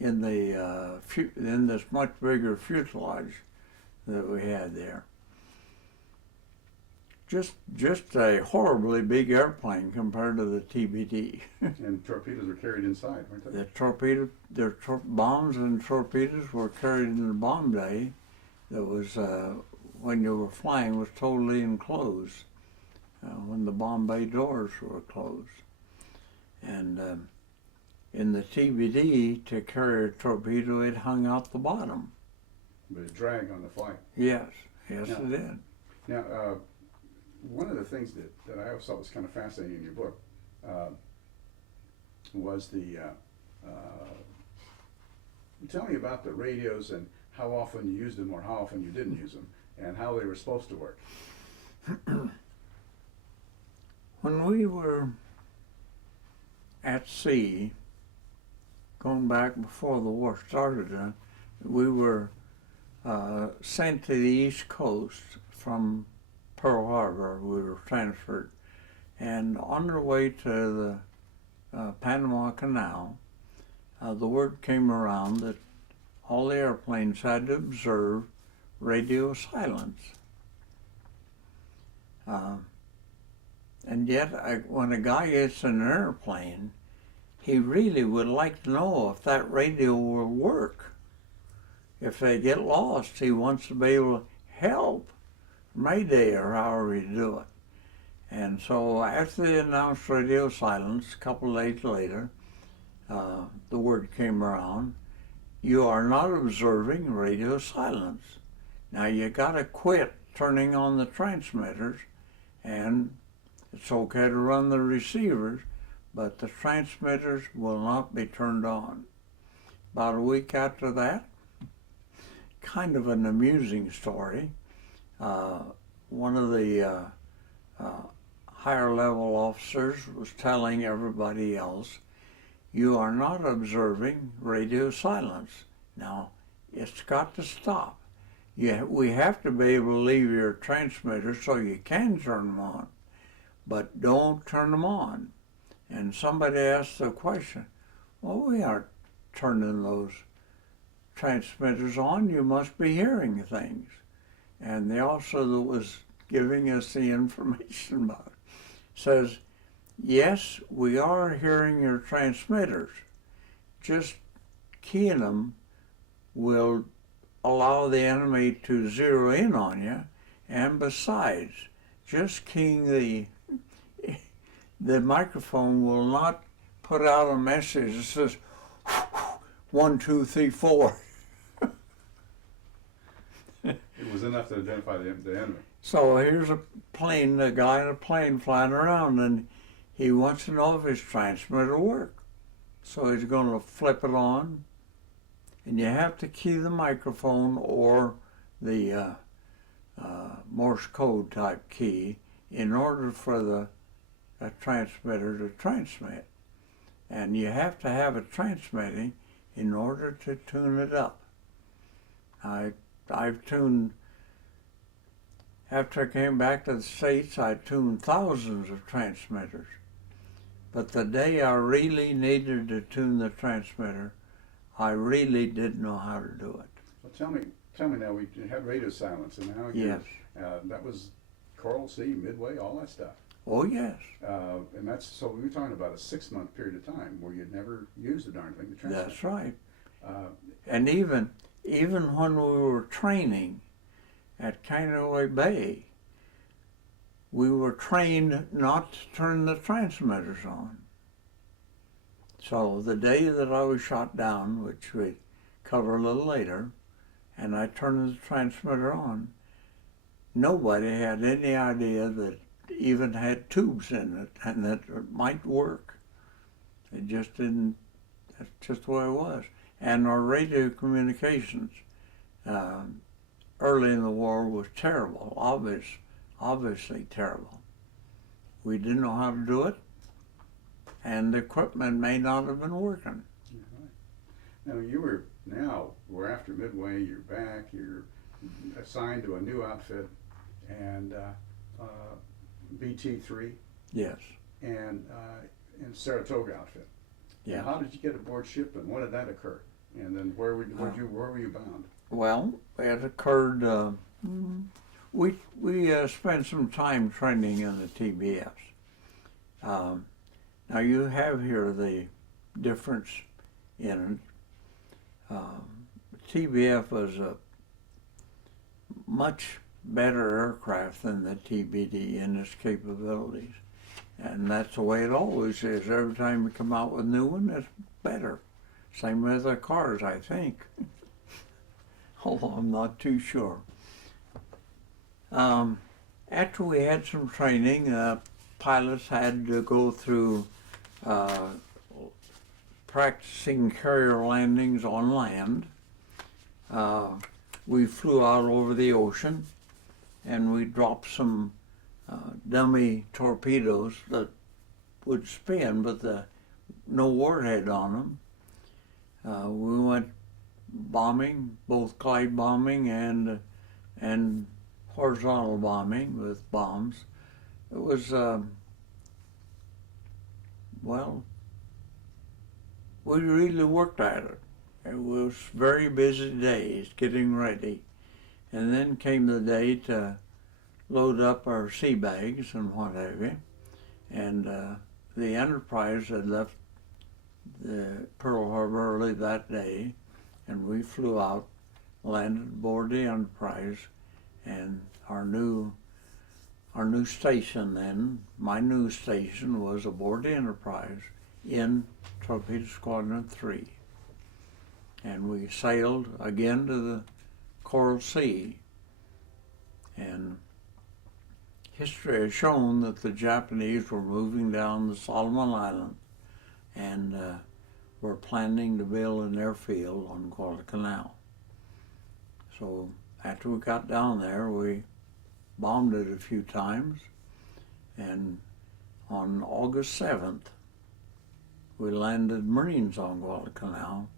in this much bigger fuselage that we had there. Just a horribly big airplane compared to the TBD. And torpedoes were carried inside, weren't they? Bombs and torpedoes were carried in the bomb bay. That was when you were flying was totally enclosed. When the bomb bay doors were closed. And in the TBD, to carry a torpedo, it hung out the bottom. But it dragged on the flight. Yes, it did. Now, one of the things that I always thought was kind of fascinating in your book was tell me about the radios and how often you used them or how often you didn't use them and how they were supposed to work. When we were at sea, going back before the war started, we were sent to the East Coast from Pearl Harbor. We were transferred, and on our way to the Panama Canal, the word came around that all the airplanes had to observe radio silence. And yet, when a guy gets in an airplane, he really would like to know if that radio will work. If they get lost, he wants to be able to help, Mayday or however you do it. And so after they announced radio silence, a couple of days later, the word came around, you are not observing radio silence. Now you gotta quit turning on the transmitters, and it's okay to run the receivers, but the transmitters will not be turned on. About a week after that, kind of an amusing story, one of the higher level officers was telling everybody else, you are not observing radio silence. Now, it's got to stop. We have to be able to leave your transmitters so you can turn them on, but don't turn them on. And somebody asked the question, well, we aren't turning those transmitters on, you must be hearing things. And the officer that was giving us the information about it says, yes, we are hearing your transmitters. Just keying them will allow the enemy to zero in on you, and besides, just keying the microphone will not put out a message that says 1, 2, 3, 4. It was enough to identify the enemy. So here's a guy in a plane flying around, and he wants to know if his transmitter will work. So he's going to flip it on, and you have to key the microphone or the Morse code type key in order for the transmitter to transmit. And you have to have it transmitting in order to tune it up. I've tuned, after I came back to the States, I tuned thousands of transmitters. But the day I really needed to tune the transmitter, I really didn't know how to do it. Well, tell me now, we had radio silence, and now Yes. That was Coral Sea, Midway, all that stuff. Oh, yes. And that's, so we were talking about a 6-month period of time where you'd never used the darn thing to transmit. That's right. Uh, And even when we were training at Kainaway Bay, we were trained not to turn the transmitters on. So the day that I was shot down, which we cover a little later, and I turned the transmitter on, nobody had any idea that it even had tubes in it and that it might work. It just didn't, that's just the way it was. And our radio communications early in the war was terrible, obviously terrible. We didn't know how to do it, and the equipment may not have been working. Right. Now we're after Midway, you're back, you're assigned to a new outfit, and BT3. Yes. And Saratoga outfit. Yeah. How did you get aboard ship, and when did that occur? And then where were you bound? Well, it occurred. We spent some time training in the TBS. Now you have here the difference in it. TBF was a much better aircraft than the TBD in its capabilities. And that's the way it always is. Every time we come out with a new one, it's better. Same with the cars, I think. Although I'm not too sure. After we had some training, pilots had to go through practicing carrier landings on land. We flew out over the ocean, and we dropped some dummy torpedoes that would spin, but no warhead on them. We went bombing, both glide bombing and horizontal bombing with bombs. It was, well, we really worked at it. It was very busy days getting ready. And then came the day to load up our sea bags and what have you. And the Enterprise had left the Pearl Harbor early that day, and we flew out, landed aboard the Enterprise, and our new station then, my new station, was aboard the Enterprise in Torpedo Squadron 3. And we sailed again to the Coral Sea. And history has shown that the Japanese were moving down the Solomon Island and were planning to build an airfield on Guadalcanal. So after we got down there, we bombed it a few times, and on August 7th, we landed Marines on Guadalcanal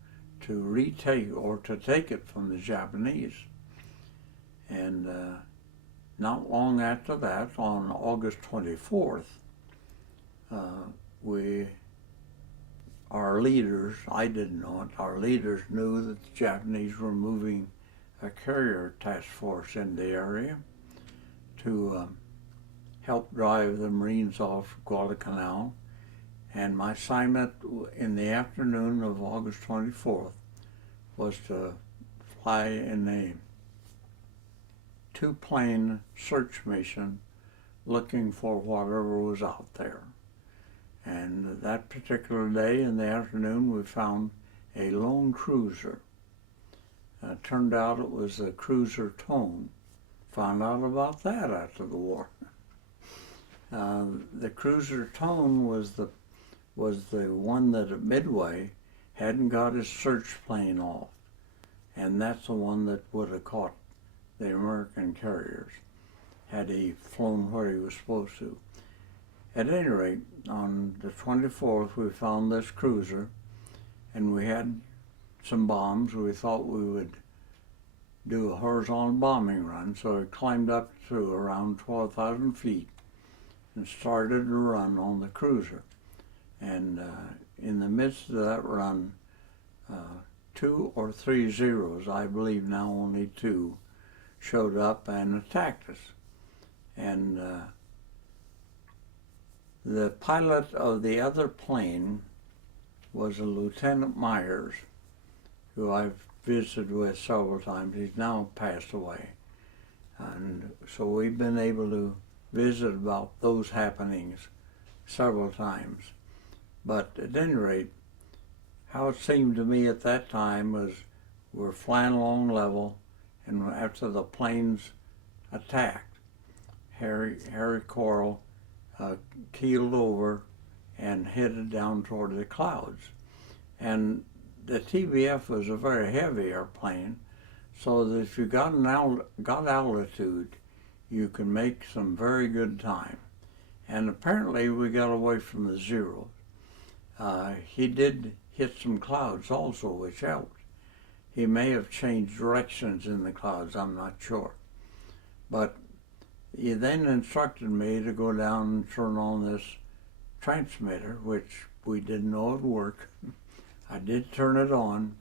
to retake or to take it from the Japanese. And not long after that, on August 24th, our leaders, I didn't know it, our leaders knew that the Japanese were moving a carrier task force in the area to help drive the Marines off Guadalcanal. And my assignment in the afternoon of August 24th was to fly in a 2-plane search mission looking for whatever was out there. And that particular day in the afternoon, we found a lone cruiser. Turned out it was the cruiser Tone. Found out about that after the war. The cruiser Tone was the one that at Midway hadn't got his search plane off, and that's the one that would have caught the American carriers, had he flown where he was supposed to. At any rate, on the 24th, we found this cruiser, and we had some bombs. We thought we would do a horizontal bombing run, so we climbed up to around 12,000 feet and started to run on the cruiser. And in the midst of that run, 2 or 3 Zeros, I believe now only 2, showed up and attacked us. And the pilot of the other plane was a Lieutenant Myers, who I've visited with several times. He's now passed away. And so we've been able to visit about those happenings several times. But at any rate, how it seemed to me at that time was we're flying along level, and after the planes attacked, Harry Coral keeled over and headed down toward the clouds. And the TBF was a very heavy airplane, so that if you got altitude, you can make some very good time. And apparently we got away from the Zeros. He did hit some clouds also, which helped. He may have changed directions in the clouds, I'm not sure. But he then instructed me to go down and turn on this transmitter, which we didn't know would work. I did turn it on.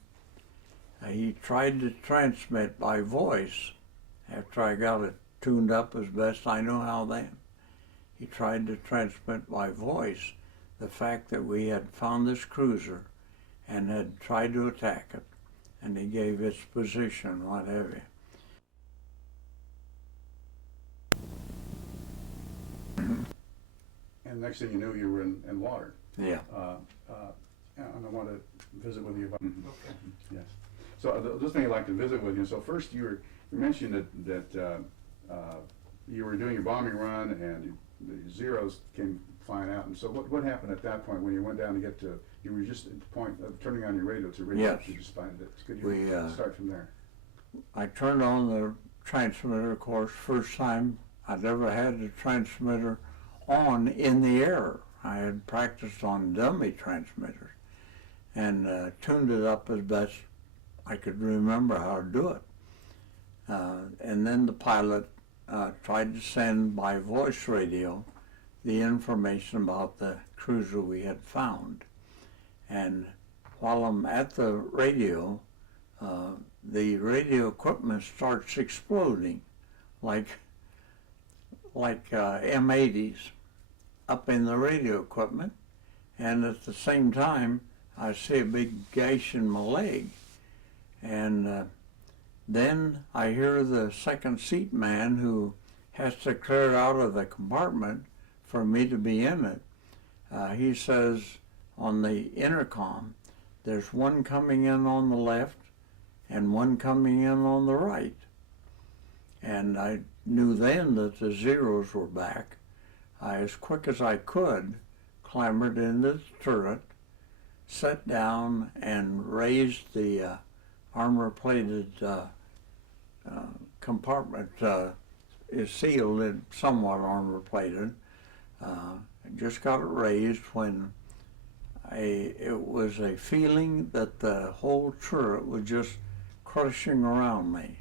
He tried to transmit by voice after I got it tuned up as best I know how then. He tried to transmit by voice the fact that we had found this cruiser and had tried to attack it, and he gave its position, what have you. And next thing you knew, you were in water. Yeah. And I want to visit with you about. Okay. Yes. So this thing I'd like to visit with you. So first, you mentioned that you were doing your bombing run, and the Zeros came flying out. And so what happened at that point when you went down to get to? You were just at the point of turning on your radio to radio. Yes. You just find it. Could you start from there? I turned on the transmitter, of course, first time I'd ever had the transmitter on in the air. I had practiced on dummy transmitters and tuned it up as best I could remember how to do it. And then the pilot tried to send by voice radio the information about the cruiser we had found. And while I'm at the radio equipment starts exploding like M80s up in the radio equipment, and at the same time I see a big gash in my leg, and then I hear the second seat man, who has to clear out of the compartment for me to be in it. He says on the intercom, there's one coming in on the left and one coming in on the right. And I knew then that the Zeros were back. I, as quick as I could, clambered into the turret, sat down and raised the armor-plated compartment. Is sealed and somewhat armor-plated. Just got it raised when it was a feeling that the whole turret was just crushing around me,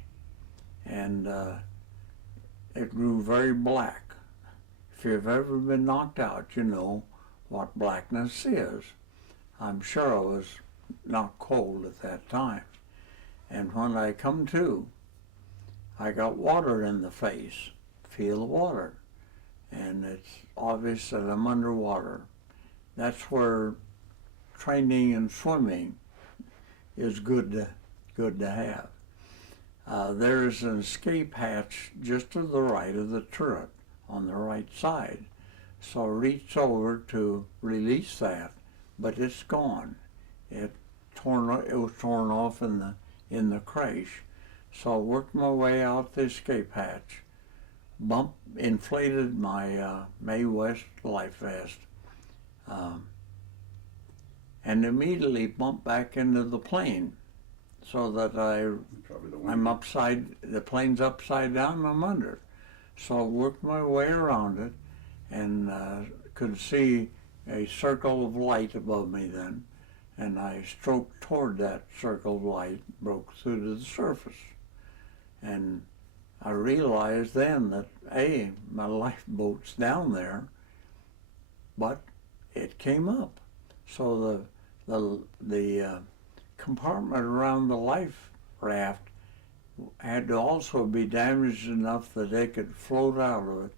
and it grew very black. If you've ever been knocked out, you know what blackness is. I'm sure I was not cold at that time. And when I come to, I got water in the face, feel the water, and it's obvious that I'm underwater. That's where training in swimming is good to have. There's an escape hatch just to the right of the turret on the right side. So I reached over to release that, but it's gone. It was torn off in the crash. So I worked my way out the escape hatch, inflated my Mae West life vest, and immediately bumped back into the plane. so that Probably the I'm wind. the plane's upside down and I'm under it. So I worked my way around it and could see a circle of light above me then. And I stroked toward that circle of light, broke through to the surface. And I realized then that, A, my lifeboat's down there, but it came up. So the compartment around the life raft had to also be damaged enough that they could float out of it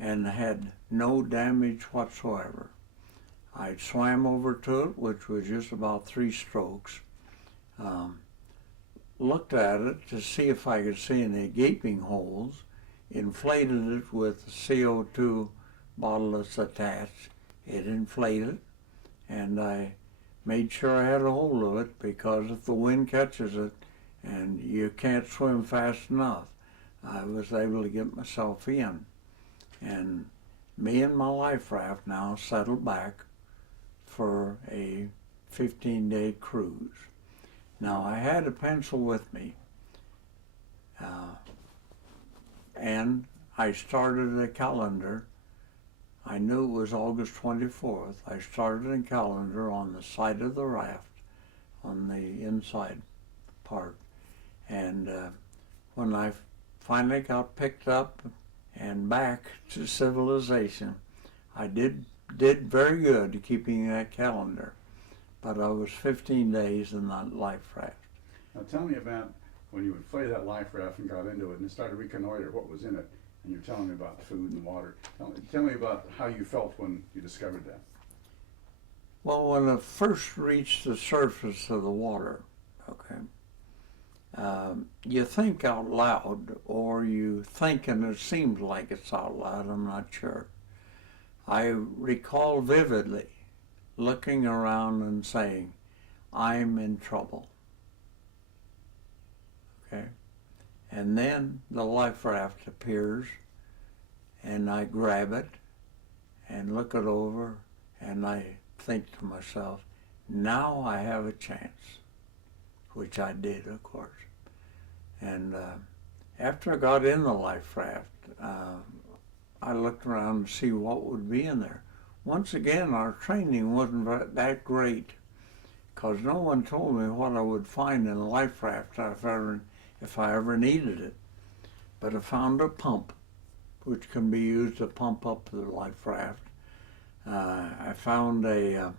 and had no damage whatsoever. I swam over to it, which was just about 3 strokes, looked at it to see if I could see any gaping holes, inflated it with the CO2 bottle that's attached. It inflated, and I made sure I had a hold of it, because if the wind catches it and you can't swim fast enough, I was able to get myself in. And me and my life raft now settled back for a 15-day cruise. Now, I had a pencil with me, and I started a calendar. I knew it was August 24th. I started a calendar on the side of the raft, on the inside part. And when I finally got picked up and back to civilization, I did very good keeping that calendar. But I was 15 days in that life raft. Now tell me about when you inflated that life raft and got into it and started to reconnoiter what was in it, and you're telling me about food and water. Tell me about how you felt when you discovered that. Well, when it first reached the surface of the water, okay, you think out loud, or you think and it seems like it's out loud, I'm not sure. I recall vividly looking around and saying, I'm in trouble. Okay? And then the life raft appears, and I grab it and look it over, and I think to myself, now I have a chance, which I did, of course. And after I got in the life raft, I looked around to see what would be in there. Once again, our training wasn't that great, because no one told me what I would find in a life raft if I ever needed it. But I found a pump, which can be used to pump up the life raft. I found a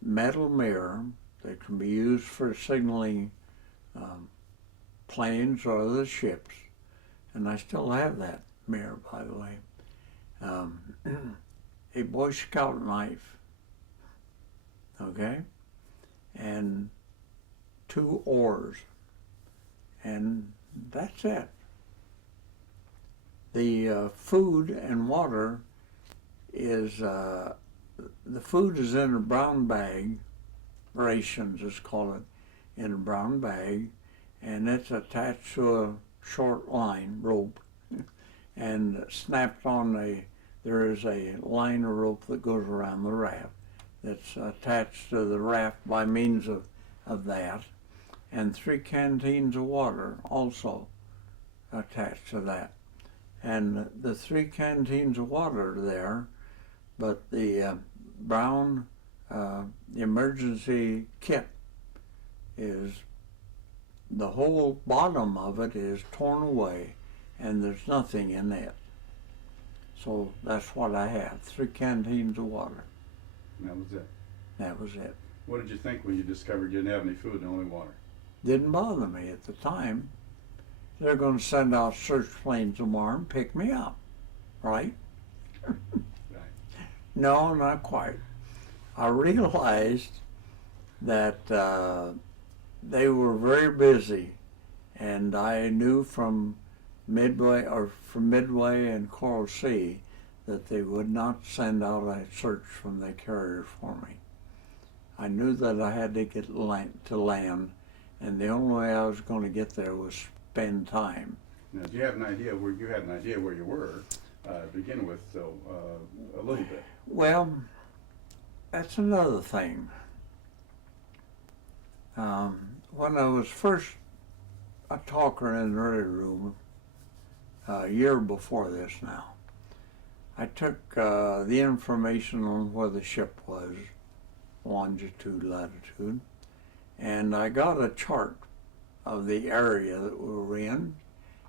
metal mirror that can be used for signaling planes or other ships, and I still have that mirror, by the way. A Boy Scout knife, okay, and 2 oars, and that's it. The food and water is, the food is in a brown bag, rations is called it, in a brown bag, and it's attached to a short line rope and snapped on there is a line of rope that goes around the raft that's attached to the raft by means of that, and 3 canteens of water also attached to that. And the 3 canteens of water are there, but the brown emergency kit is, the whole bottom of it is torn away and there's nothing in it. So that's what I had, 3 canteens of water. And that was it. That was it. What did you think when you discovered you didn't have any food and only water? Didn't bother me at the time. They're going to send out search planes tomorrow and pick me up, right? Right. No, not quite. I realized that they were very busy, and I knew from Midway and Coral Sea that they would not send out a search from the carrier for me. I knew that I had to get to land, and the only way I was going to get there was spend time. Now, do you have an idea where you had an idea where you were to begin with, so a little bit? Well, that's another thing. When I was first a talker in the ready room, a year before this now, I took the information on where the ship was, longitude, latitude, and I got a chart of the area that we were in,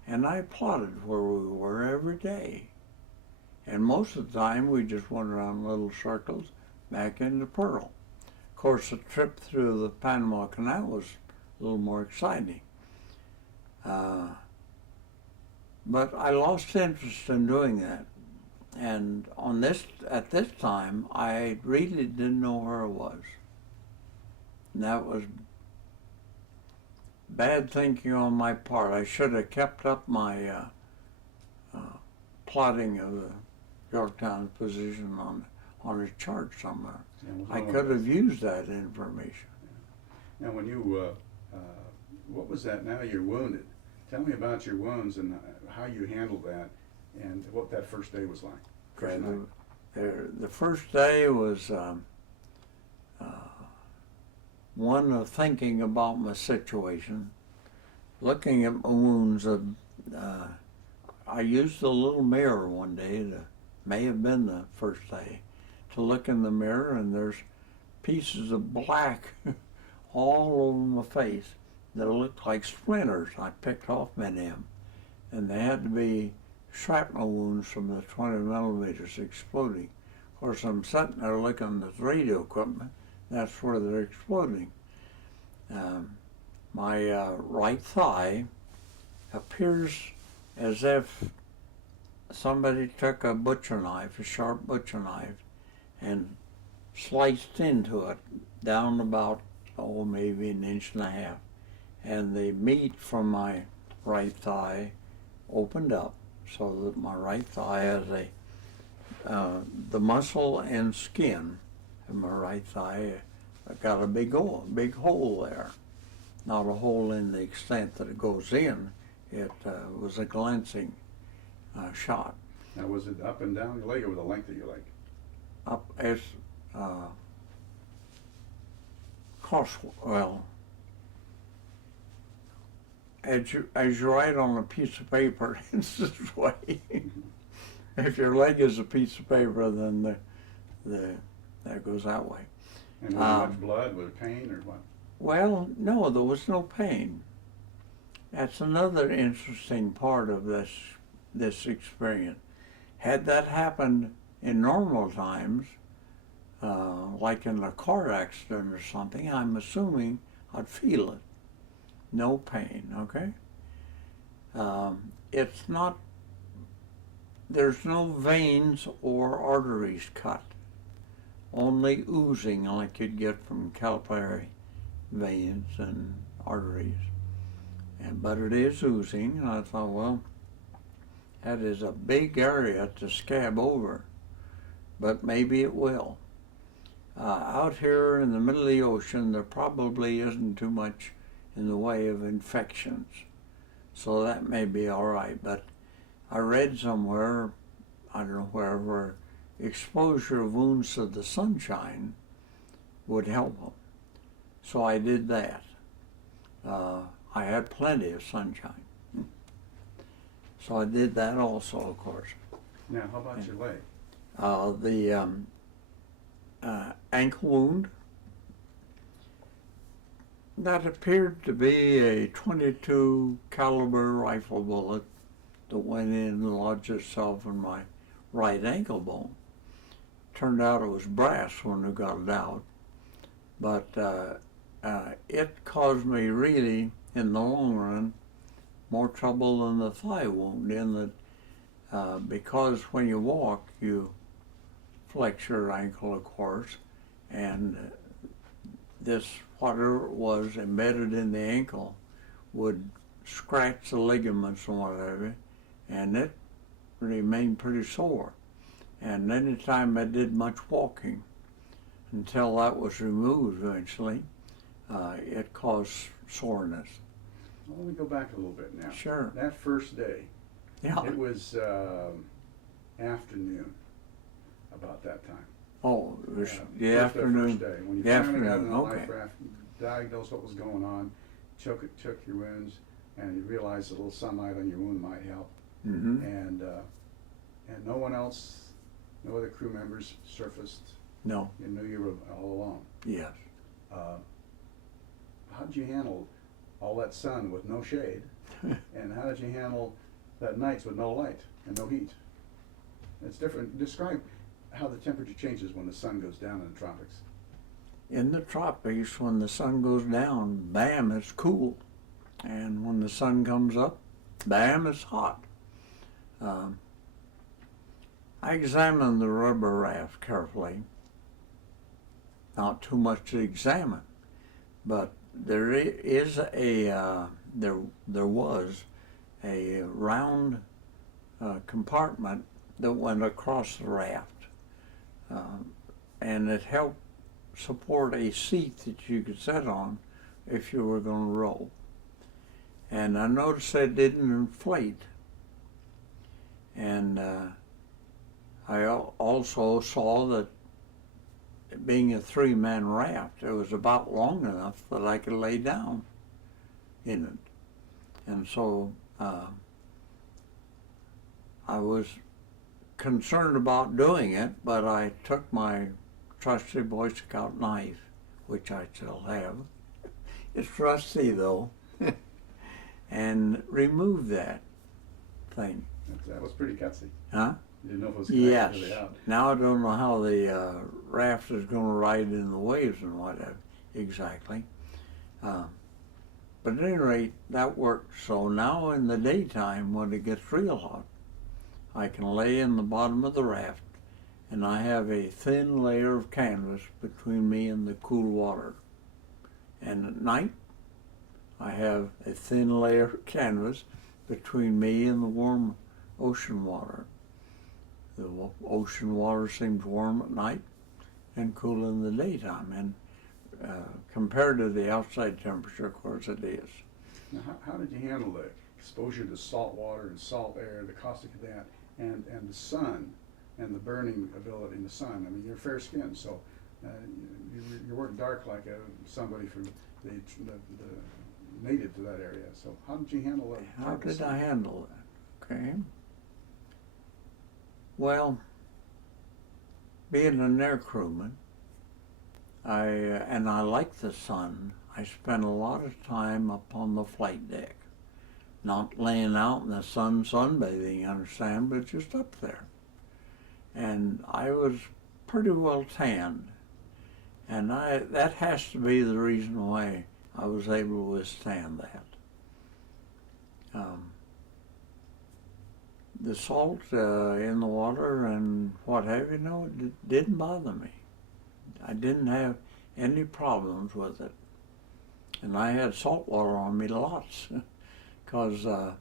and I plotted where we were every day. And most of the time we just went around little circles back into Pearl. Of course, the trip through the Panama Canal was a little more exciting. But I lost interest in doing that. And at this time, I really didn't know where I was. And that was bad thinking on my part. I should have kept up my plotting of the Yorktown position on a chart somewhere. I could have used that information. Now, when you, what was that? Now you're wounded. Tell me about your wounds and how you handled that, and what that first day was like. Okay, the first day was one of thinking about my situation, looking at my wounds. I used a little mirror one day, may have been the first day, to look in the mirror, and there's pieces of black all over my face that looked like splinters. I picked off many of them, and they had to be shrapnel wounds from the 20 millimeters exploding. Of course, I'm sitting there looking at the radio equipment. That's where they're exploding. My right thigh appears as if somebody took a butcher knife, a sharp butcher knife, and sliced into it down about, maybe an inch and a half. And the meat from my right thigh opened up so that my right thigh has the muscle and skin in my right thigh got a big hole there. Not a hole in the extent that it goes in. It was a glancing shot. Now, was it up and down your leg, or the length of your leg? Up as as you write on a piece of paper, it's this way. If your leg is a piece of paper, then that goes that way. And was there much blood? Was it pain or what? Well, no, there was no pain. That's another interesting part of this experience. Had that happened in normal times, like in a car accident or something, I'm assuming I'd feel it. No pain, okay? It's not, there's no veins or arteries cut, only oozing like you'd get from capillary veins and arteries. But it is oozing, and I thought, well, that is a big area to scab over, but maybe it will. Out here in the middle of the ocean, there probably isn't too much in the way of infections, so that may be all right. But I read somewhere, I don't know where exposure of wounds to the sunshine would help them. So I did that. I had plenty of sunshine. So I did that also, of course. Now, how about your leg? The ankle wound, that appeared to be a .22 caliber rifle bullet that went in and lodged itself in my right ankle bone. Turned out it was brass when we got it out, but it caused me really, in the long run, more trouble than the thigh wound, in that because when you walk, you flex your ankle, of course, and this, whatever was embedded in the ankle, would scratch the ligaments and whatever, and it remained pretty sore. And any time I did much walking, until that was removed eventually, it caused soreness. Well, let me go back a little bit now. Sure. That first day, Yeah. it was afternoon, about that time. Oh, it was the First afternoon. day, when you The finally got afternoon, in the okay. life raft, diagnosed what was going on, took your wounds, and you realized a little sunlight on your wound might help. Mm-hmm. And no one else, no other crew members surfaced. No. You knew you were all alone. Yes. How did you handle all that sun with no shade? And how did you handle that nights with no light and no heat? It's different. Describe how the temperature changes when the sun goes down in the tropics. In the tropics, when the sun goes down, bam, it's cool. And when the sun comes up, bam, it's hot. I examined the rubber raft carefully. Not too much to examine, but there was a round compartment that went across the raft, and it helped support a seat that you could sit on if you were going to row. And I noticed it didn't inflate. And I also saw that being a three-man raft, it was about long enough that I could lay down in it. And so I was concerned about doing it, but I took my trusty Boy Scout knife, which I still have. It's rusty though, and removed that thing. That was pretty gutsy. Huh? You didn't know if it was Yes. connected to the out. Now I don't know how the raft is going to ride in the waves and whatever exactly. But at any rate, that worked. So now in the daytime, when it gets real hot, I can lay in the bottom of the raft, and I have a thin layer of canvas between me and the cool water. And at night, I have a thin layer of canvas between me and the warm ocean water. The ocean water seems warm at night and cool in the daytime, and compared to the outside temperature, of course, it is. Now, how did you handle the exposure to salt water and salt air, the caustic of that, and the sun, and the burning ability in the sun? I mean, you're fair skinned, so you weren't dark like somebody from the native to that area. So how did you handle that? How did I handle that? Okay. Well, being an air crewman, I like the sun. I spent a lot of time up on the flight deck, not laying out in the sun sunbathing, you understand, but just up there. And I was pretty well tanned, and that has to be the reason why I was able to withstand that. The salt in the water and what have you, no, it didn't bother me. I didn't have any problems with it. And I had salt water on me lots, because the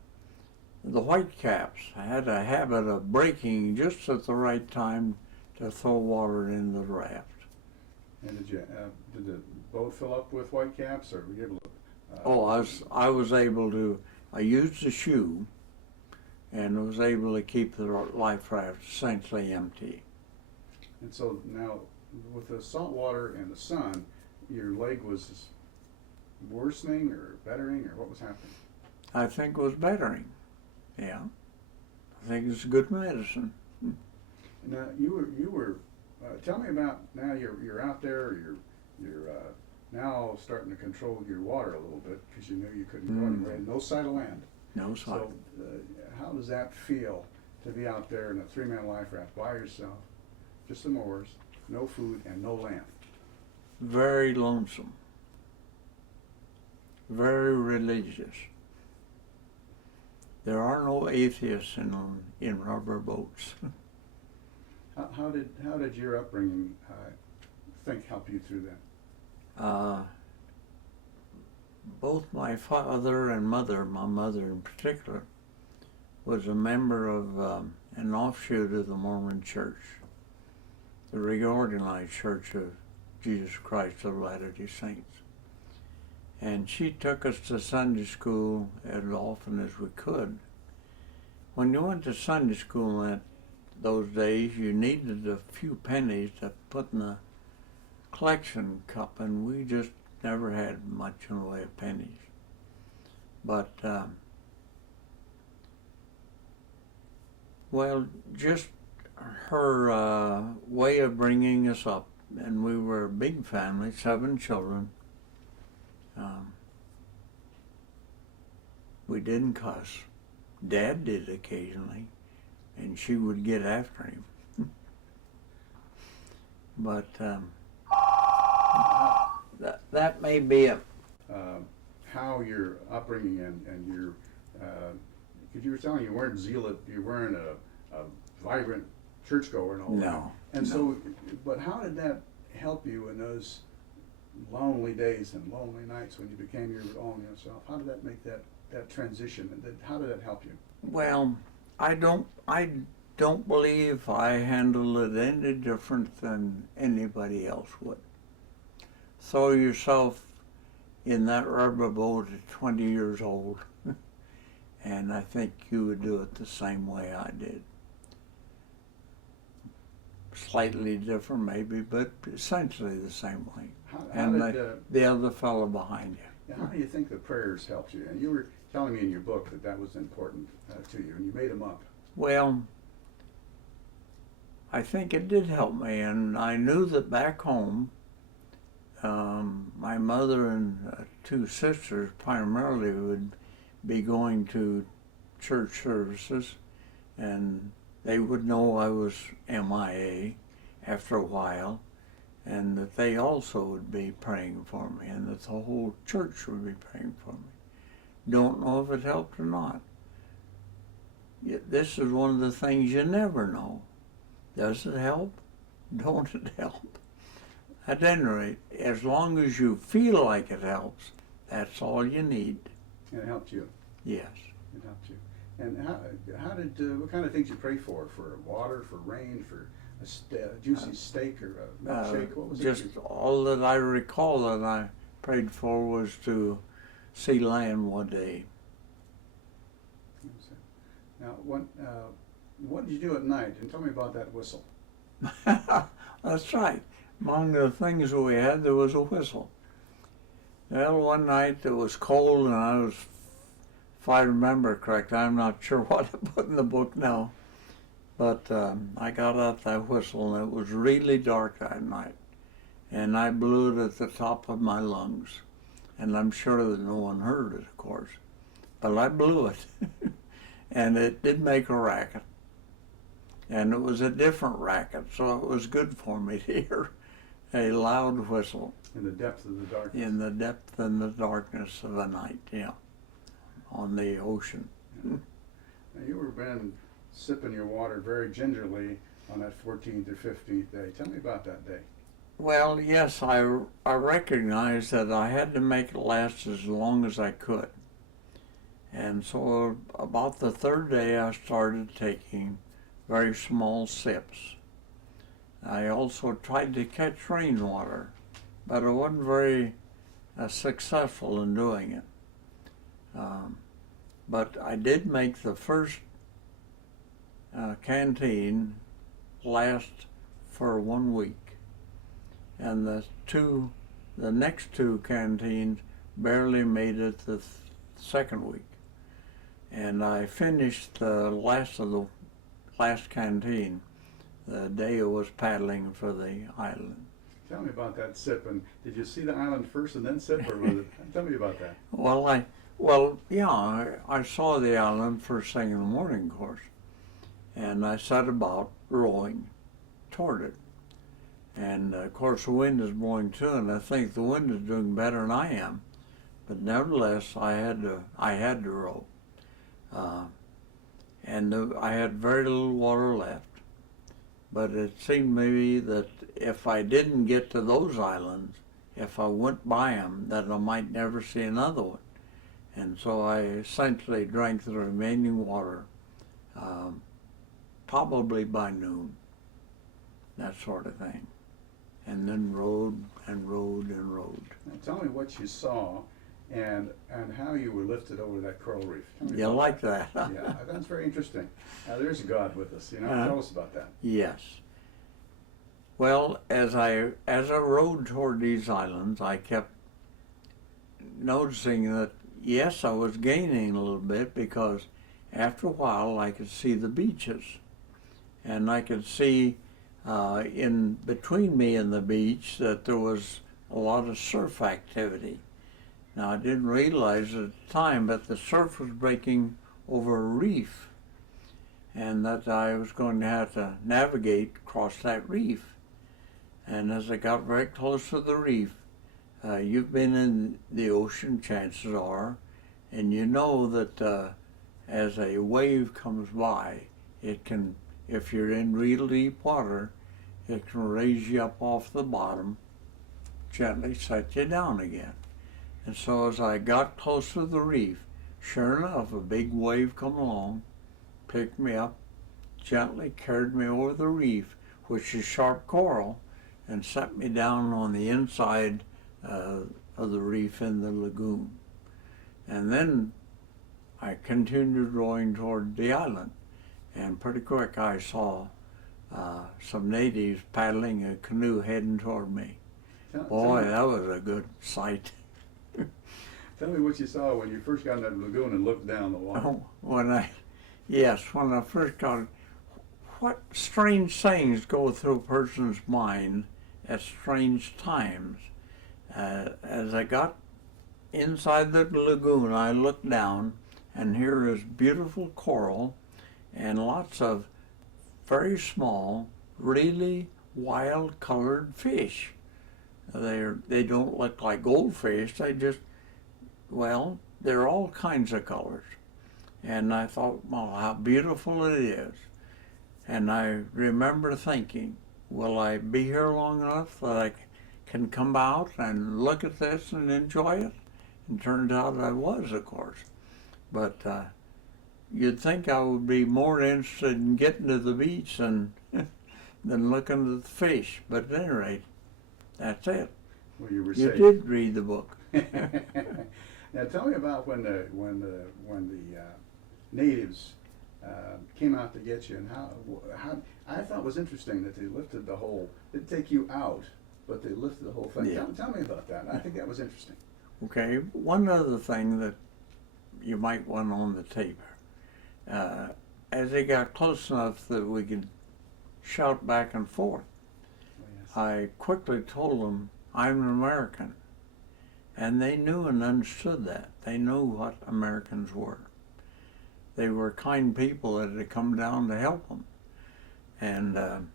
white caps, I had a habit of breaking just at the right time to throw water in the raft. And did the boat fill up with white caps, or were you able to? I was able to. I used the shoe, and was able to keep the life raft essentially empty. And so now, with the salt water and the sun, your leg was worsening or bettering, or what was happening? I think it was bettering. Yeah, I think it's good medicine. Now you were. Tell me about now. You're out there. You're now starting to control your water a little bit because you knew you couldn't go anywhere. No sight of land. No sight. So how does that feel to be out there in a three-man life raft by yourself, just the mowers, no food and no land? Very lonesome. Very religious. There are no atheists in rubber boats. How did your upbringing help you through that? Both my father and mother, my mother in particular, was a member of an offshoot of the Mormon Church, the reorganized Church of Jesus Christ of Latter-day Saints. And she took us to Sunday school as often as we could. When you went to Sunday school in those days, you needed a few pennies to put in the collection cup, and we just never had much in the way of pennies. But, well, just her way of bringing us up, and we were a big family, 7 children. We didn't cuss. Dad did occasionally, and she would get after him. But that may be it. How your upbringing and your, because you were telling you weren't zealot, you weren't a vibrant churchgoer and all that. No. And no. so, but how did that help you in those lonely days and lonely nights when you became your own yourself? How did that make that transition? And how did that help you? Well, I don't believe I handled it any different than anybody else would. Throw yourself in that rubber boat at 20 years old, and I think you would do it the same way I did. Slightly different maybe, but essentially the same way. How did the other fellow behind you. How do you think the prayers helped you? And you were telling me in your book that was important to you, and you made them up. Well, I think it did help me, and I knew that back home, my mother and 2 sisters primarily would be going to church services, and they would know I was MIA after a while, and that they also would be praying for me, and that the whole church would be praying for me. Don't know if it helped or not. This is one of the things you never know. Does it help? Don't it help? At any rate, as long as you feel like it helps, that's all you need. And it helped you? Yes. It helped you. And how did, what kind of things you pray for? For water, for rain, for a juicy steak or a milkshake? What was it? Just all that I recall that I prayed for was to see land one day. Now, what did you do at night? And tell me about that whistle. That's right. Among the things we had, there was a whistle. Well, one night it was cold, and I was, if I remember correct, I'm not sure what I put in the book now, but I got out that whistle, and it was really dark that night, and I blew it at the top of my lungs, and I'm sure that no one heard it, of course, but I blew it, and it did make a racket, and it was a different racket, so it was good for me to hear a loud whistle. In the depth of the darkness. In the depth and the darkness of the night, yeah, on the ocean. Yeah. Now you were been sipping your water very gingerly on that 14th or 15th day. Tell me about that day. Well, yes, I recognized that I had to make it last as long as I could. And so about the 3rd day I started taking very small sips. I also tried to catch rainwater, but I wasn't very successful in doing it. But I did make the first canteen last for 1 week, and the next 2 canteens barely made it the 2nd week. And I finished the last of the last canteen the day I was paddling for the island. Tell me about that sip. And did you see the island first and then sip, or was it? Tell me about that. Well, yeah, I saw the island first thing in the morning, of course, and I set about rowing toward it. And of course, the wind is blowing too, and I think the wind is doing better than I am. But nevertheless, I had to row, and I had very little water left. But it seemed maybe that if I didn't get to those islands, if I went by them, that I might never see another one. And so I essentially drank the remaining water, probably by noon, that sort of thing. And then rowed and rowed and rowed. Now tell me what you saw and how you were lifted over that coral reef. You like that? Huh? Yeah, that's very interesting. Now there's God with us, you know. Tell us about that. Yes. Well, as I rowed toward these islands, I kept noticing that, yes, I was gaining a little bit because after a while I could see the beaches. And I could see in between me and the beach that there was a lot of surf activity. Now, I didn't realize at the time, but the surf was breaking over a reef, and that I was going to have to navigate across that reef. And as I got very close to the reef, you've been in the ocean, chances are, and you know that as a wave comes by, it can, if you're in real deep water, it can raise you up off the bottom, gently set you down again. And so as I got close to the reef, sure enough, a big wave come along, picked me up, gently carried me over the reef, which is sharp coral, and set me down on the inside of the reef in the lagoon. And then I continued rowing toward the island, and pretty quick I saw some natives paddling a canoe heading toward me. Boy, that was a good sight. Tell me what you saw when you first got in that lagoon and looked down the water. Oh, when I first got, what strange things go through a person's mind at strange times. As I got inside the lagoon, I looked down, and here is beautiful coral and lots of very small, really wild colored fish. They don't look like goldfish, they just, well, they're all kinds of colors. And I thought, well, how beautiful it is. And I remember thinking, will I be here long enough that I can come out and look at this and enjoy it? And turned out I was, of course. But you'd think I would be more interested in getting to the beach than looking at the fish. But at any rate, that's it. Well, you were You safe. did read the book. Now tell me about when the natives came out to get you, and how I thought it was interesting that they lifted the whole. They'd take you out, but they lifted the whole thing. Yeah. Tell me about that. I think that was interesting. Okay, one other thing that you might want on the tape. As they got close enough that we could shout back and forth, Oh, yes. I quickly told them I'm an American. And they knew and understood that. They knew what Americans were. They were kind people that had come down to help them. And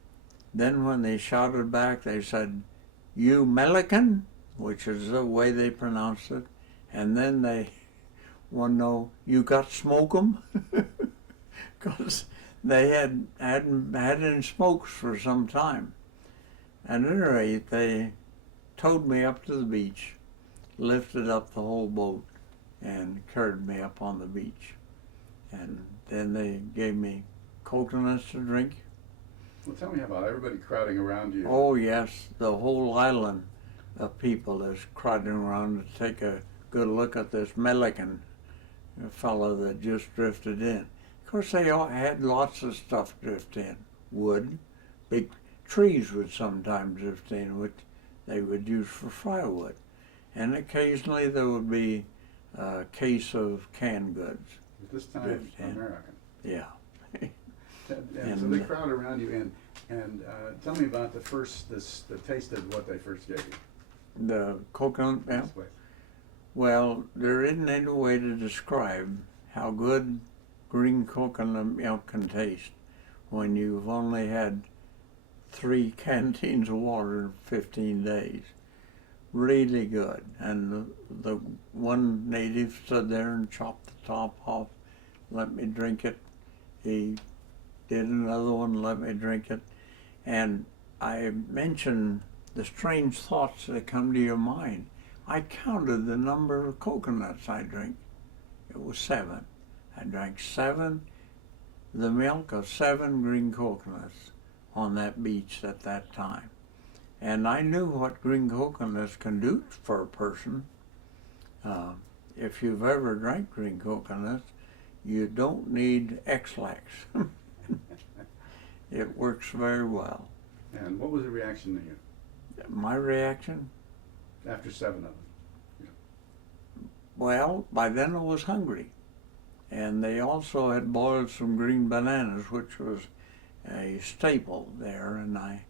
then when they shouted back, they said, "You Melican," which is the way they pronounced it. And then they want to know, "You got smoke 'em?" Because they hadn't had any smokes for some time. At any rate, they towed me up to the beach, lifted up the whole boat, and carried me up on the beach. And then they gave me coconuts to drink. Well, tell me about everybody crowding around you. Oh yes, the whole island of people is crowding around to take a good look at this Melican fellow that just drifted in. Of course, they all had lots of stuff drift in. Wood, big trees would sometimes drift in, which they would use for firewood. And occasionally there would be a case of canned goods. At this time, Drift in. American. Yeah. And so they crowd around you, and tell me about the taste of what they first gave you. The coconut milk. This way. Well, there isn't any way to describe how good green coconut milk can taste when you've only had 3 canteens of water in 15 days. Really good. And the one native stood there and chopped the top off, let me drink it. He did another one, let me drink it. And I mentioned the strange thoughts that come to your mind. I counted the number of coconuts I drank. It was 7. I drank 7, the milk of 7 green coconuts on that beach at that time. And I knew what green coconuts can do for a person. If you've ever drank green coconuts, you don't need X-Lax. It works very well. And what was the reaction to you My reaction? after 7 of them? Well, by then I was hungry. And they also had boiled some green bananas, which was a staple there, and I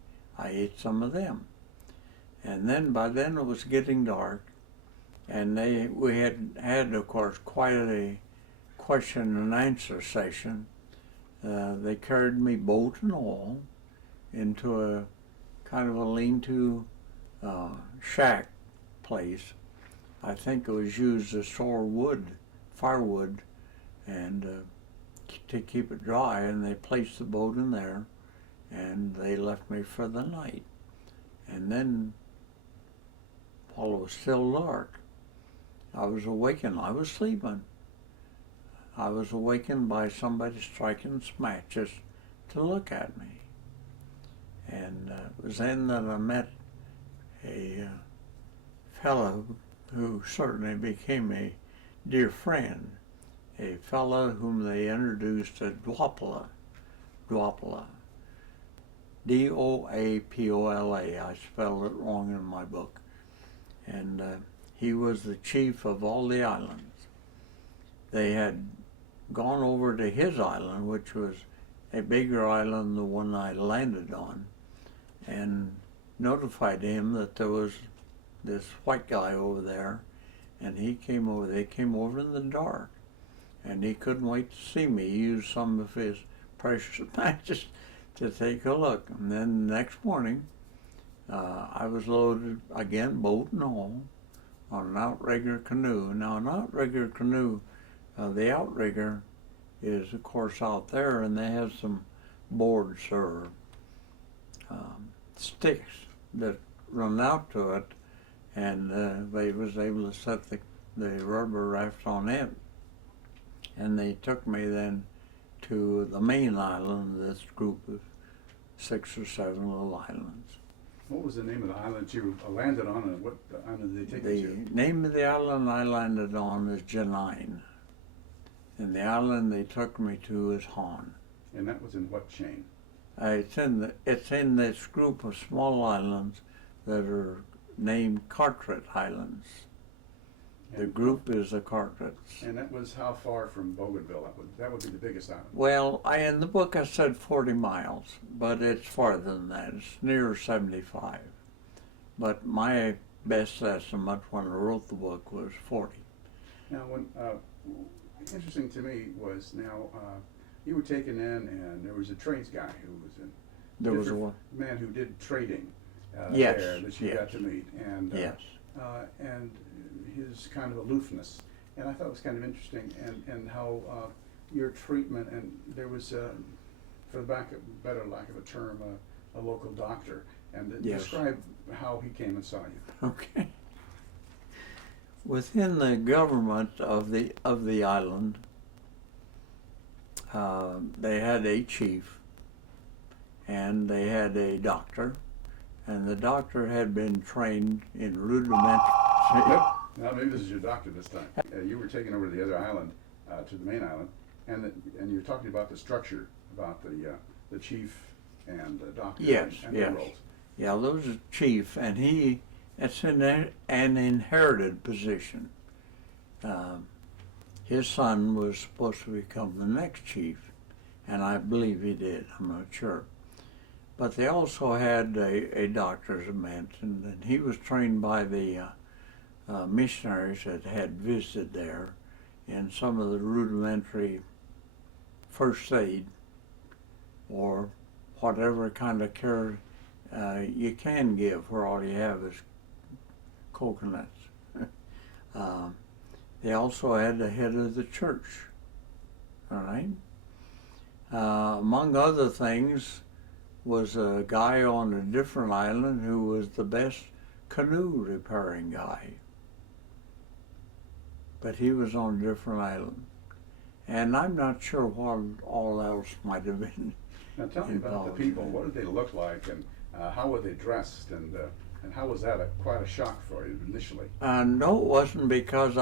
ate some of them. And then by then it was getting dark, and we had of course quite a question and answer session. They carried me boat and all into a kind of a lean-to shack place. I think it was used to store wood, firewood, and to keep it dry, and they placed the boat in there, and they left me for the night. And then, while it was still dark, I was awakened. I was sleeping. I was awakened by somebody striking some matches to look at me. And it was then that I met a fellow who certainly became a dear friend, a fellow whom they introduced as Dwapola. D-O-A-P-O-L-A. I spelled it wrong in my book. And he was the chief of all the islands. They had gone over to his island, which was a bigger island than the one I landed on, and notified him that there was this white guy over there, and he came over. They came over in the dark, and he couldn't wait to see me. He used some of his precious matches to take a look. And then the next morning, I was loaded again, boat and all, on an outrigger canoe. Now, an outrigger canoe, the outrigger is, of course, out there, and they have some boards or sticks that run out to it, and they was able to set the rubber raft on it. And they took me then to the main island of this group of 6 or 7 little islands. What was the name of the island you landed on, and what island did they take you to? The name of the island I landed on is Janine, and the island they took me to is Hon. And that was in what chain? It's in this group of small islands that are named Carteret Islands. The group is the Carterets. And that was how far from Bougainville? That would be the biggest island. Well, in the book I said 40 miles, but it's farther than that. It's near 75. But my best estimate when I wrote the book was 40. Now, interesting to me was you were taken in, and there was a trades guy who was in. There was a man who did trading yes, there that you got to meet, and yes. And his kind of aloofness, and I thought it was kind of interesting, and how your treatment, and there was, for better lack of a term, a local doctor, and yes. Describe how he came and saw you. Okay. Within the government of the island, they had a chief, and they had a doctor, and the doctor had been trained in rudimentary. Yep. Now maybe this is your doctor this time. You were taken over to the other island, to the main island, and you're talking about the structure, about the chief and the doctor. Yes, and yes. the roles. Yeah, there was a chief, and it's an inherited position. His son was supposed to become the next chief, and I believe he did. I'm not sure. But they also had a doctor, as I mentioned, and he was trained by the missionaries that had visited there in some of the rudimentary first aid or whatever kind of care you can give where all you have is coconuts. They also had the head of the church, all right? Among other things was a guy on a different island who was the best canoe repairing guy. But he was on a different island. And I'm not sure what all else might have been. Now tell me about the people. What did they look like, and how were they dressed, and how was that quite a shock for you initially? No, it wasn't, because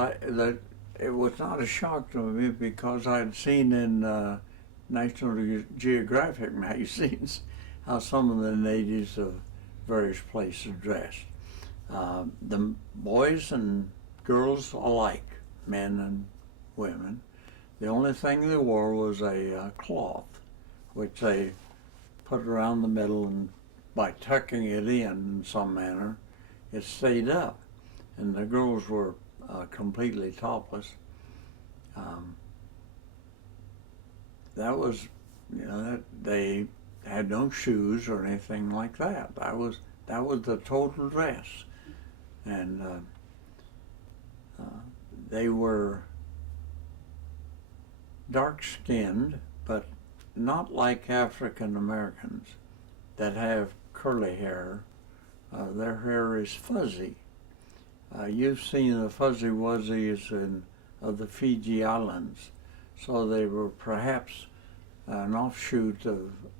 it was not a shock to me, because I'd seen in National Geographic magazines how some of the natives of various places dressed. The boys and girls alike, men and women. The only thing they wore was a cloth, which they put around the middle, and by tucking it in some manner, it stayed up. And the girls were completely topless. That was, they had no shoes or anything like that. That was the total dress. And they were dark-skinned, but not like African Americans that have curly hair. Their hair is fuzzy. You've seen the fuzzy wuzzies of the Fiji Islands, so they were perhaps an offshoot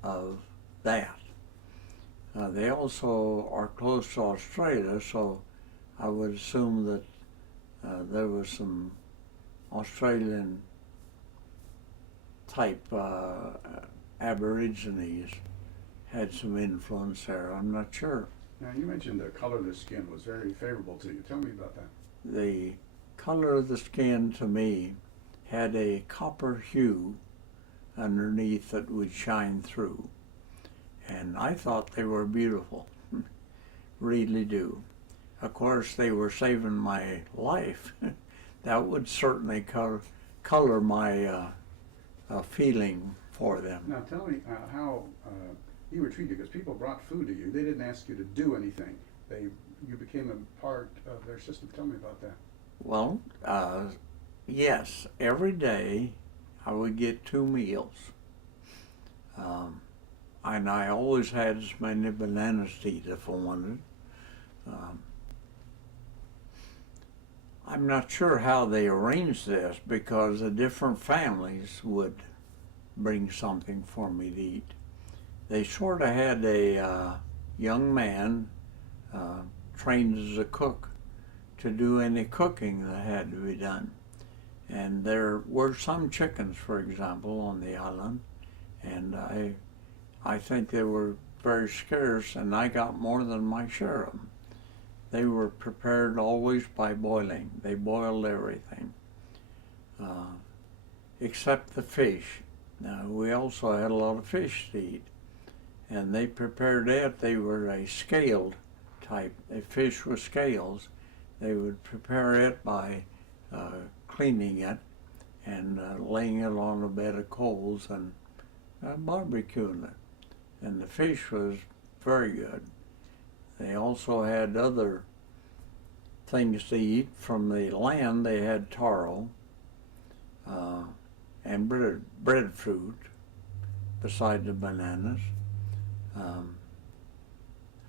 of that. They also are close to Australia, so I would assume that there was some Australian type Aborigines had some influence there. I'm not sure. Now, you mentioned the color of the skin was very favorable to you. Tell me about that. The color of the skin, to me, had a copper hue underneath that would shine through. And I thought they were beautiful. Really do. Of course, they were saving my life. That would certainly color my feeling for them. Now, tell me how you were treated, because people brought food to you. They didn't ask you to do anything. You became a part of their system. Tell me about that. Well, yes, every day I would get 2 meals. And I always had as many bananas to eat if I wanted. I'm not sure how they arranged this, because the different families would bring something for me to eat. They sort of had a young man trained as a cook to do any cooking that had to be done. And there were some chickens, for example, on the island, and I think they were very scarce, and I got more than my share of them. They were prepared always by boiling. They boiled everything, except the fish. Now, we also had a lot of fish to eat, and they prepared it. They were a scaled type, a fish with scales. They would prepare it by cleaning it and laying it on a bed of coals and barbecuing it. And the fish was very good. They also had other things to eat from the land. They had taro and breadfruit beside the bananas.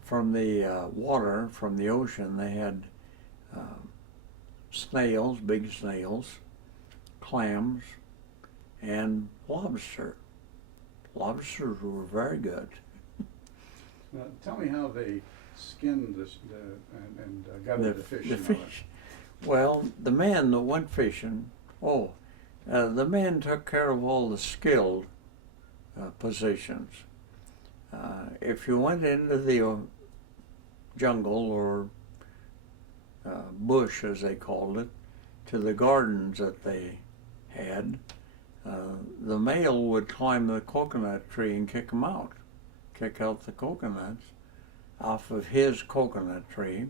From the water, from the ocean, they had snails, big snails, clams, and lobster. Lobsters were very good. Tell me how they skinned and gathered the fish. The fish. Well, the man that went fishing, the man took care of all the skilled positions. If you went into the jungle or bush, as they called it, to the gardens that they had, the male would climb the coconut tree and kick out the coconuts off of his coconut tree,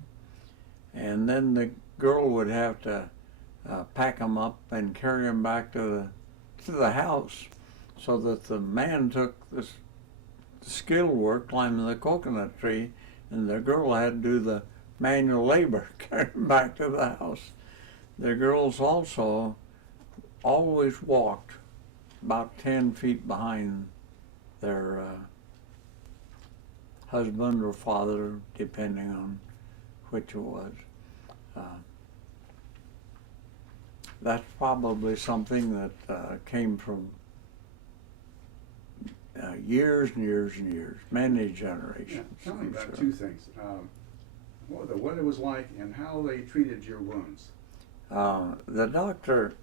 and then the girl would have to pack them up and carry them back to the house, so that the man took the skilled work climbing the coconut tree, and the girl had to do the manual labor carrying back to the house. The girls also always walked about 10 feet behind their husband or father, depending on which it was. That's probably something that came from years and years and years, many generations. Yeah, tell me about 2 things. What it was like and how they treated your wounds. The doctor,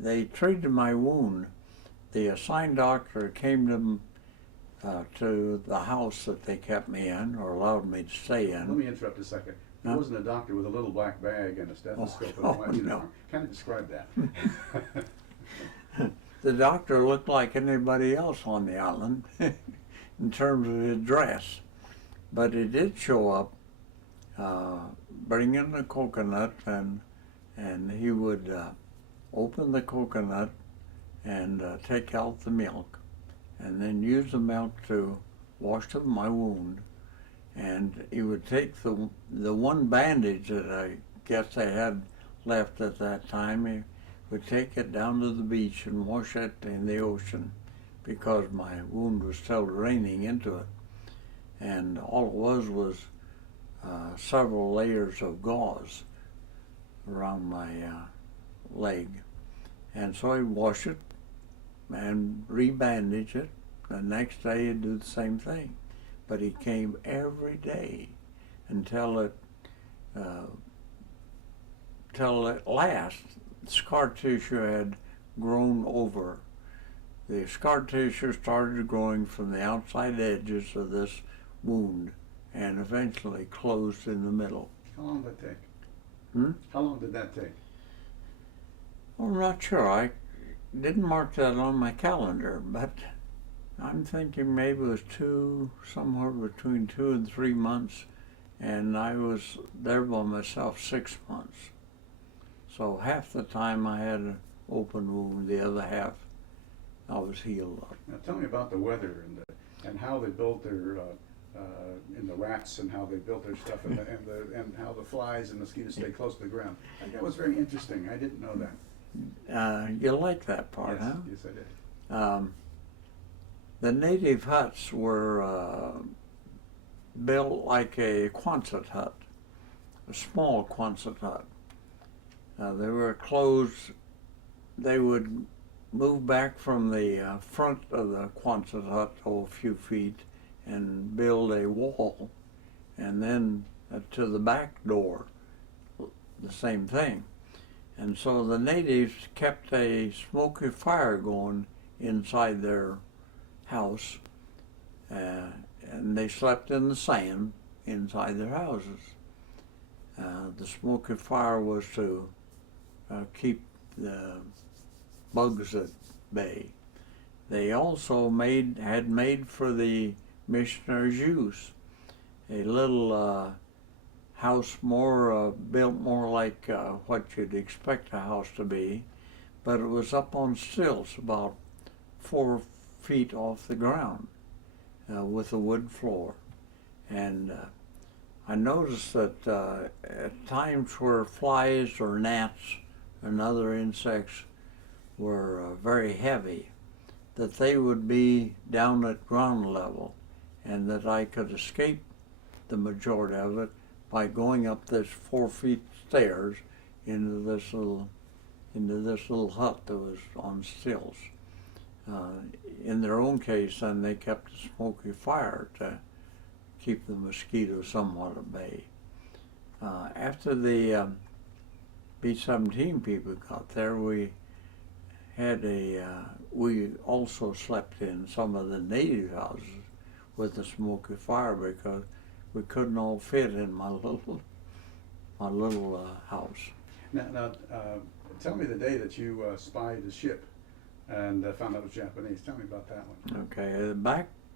they treated my wound. The assigned doctor came to the house that they kept me in, or allowed me to stay in. Let me interrupt a second. He wasn't a doctor with a little black bag and a stethoscope and a white uniform. Kind of describe that. The doctor looked like anybody else on the island in terms of his dress, but he did show up, bringing a coconut, and he would open the coconut and take out the milk, and then use the milk to wash up my wound. And he would take the one bandage that I guess they had left at that time. He would take it down to the beach and wash it in the ocean because my wound was still draining into it. And all it was several layers of gauze around my leg. And so he'd wash it and re-bandage it. The next day he'd do the same thing. But he came every day until at last scar tissue had grown over. The scar tissue started growing from the outside edges of this wound and eventually closed in the middle. How long did that take? Hmm? How long did that take? I'm not sure. I didn't mark that on my calendar, but I'm thinking maybe it was somewhere between 2 and 3 months, and I was there by myself 6 months. So half the time I had an open wound, the other half I was healed up. Now tell me about the weather and how they built their and the rats and how they built their stuff and how the flies and mosquitoes stay close to the ground. That was very interesting. I didn't know that. You like that part, yes, huh? Yes, I did. The native huts were built like a Quonset hut, a small Quonset hut. They were closed. They would move back from the front of the Quonset hut a few feet and build a wall, and then to the back door, the same thing. And so the natives kept a smoky fire going inside their house, and they slept in the sand inside their houses. The smoky fire was to keep the bugs at bay. They also had made for the missionaries' use a little house built more like what you'd expect a house to be, but it was up on stilts about 4 feet off the ground with a wood floor. And I noticed that at times where flies or gnats and other insects were very heavy, that they would be down at ground level, and that I could escape the majority of it by going up this 4 feet stairs into this little hut that was on stilts. In their own case, then they kept a smoky fire to keep the mosquitoes somewhat at bay. After the B-17 people got there, we also slept in some of the native houses with a smoky fire because we couldn't all fit in my little house. Now, tell me the day that you spied the ship and found out it was Japanese. Tell me about that one. Okay,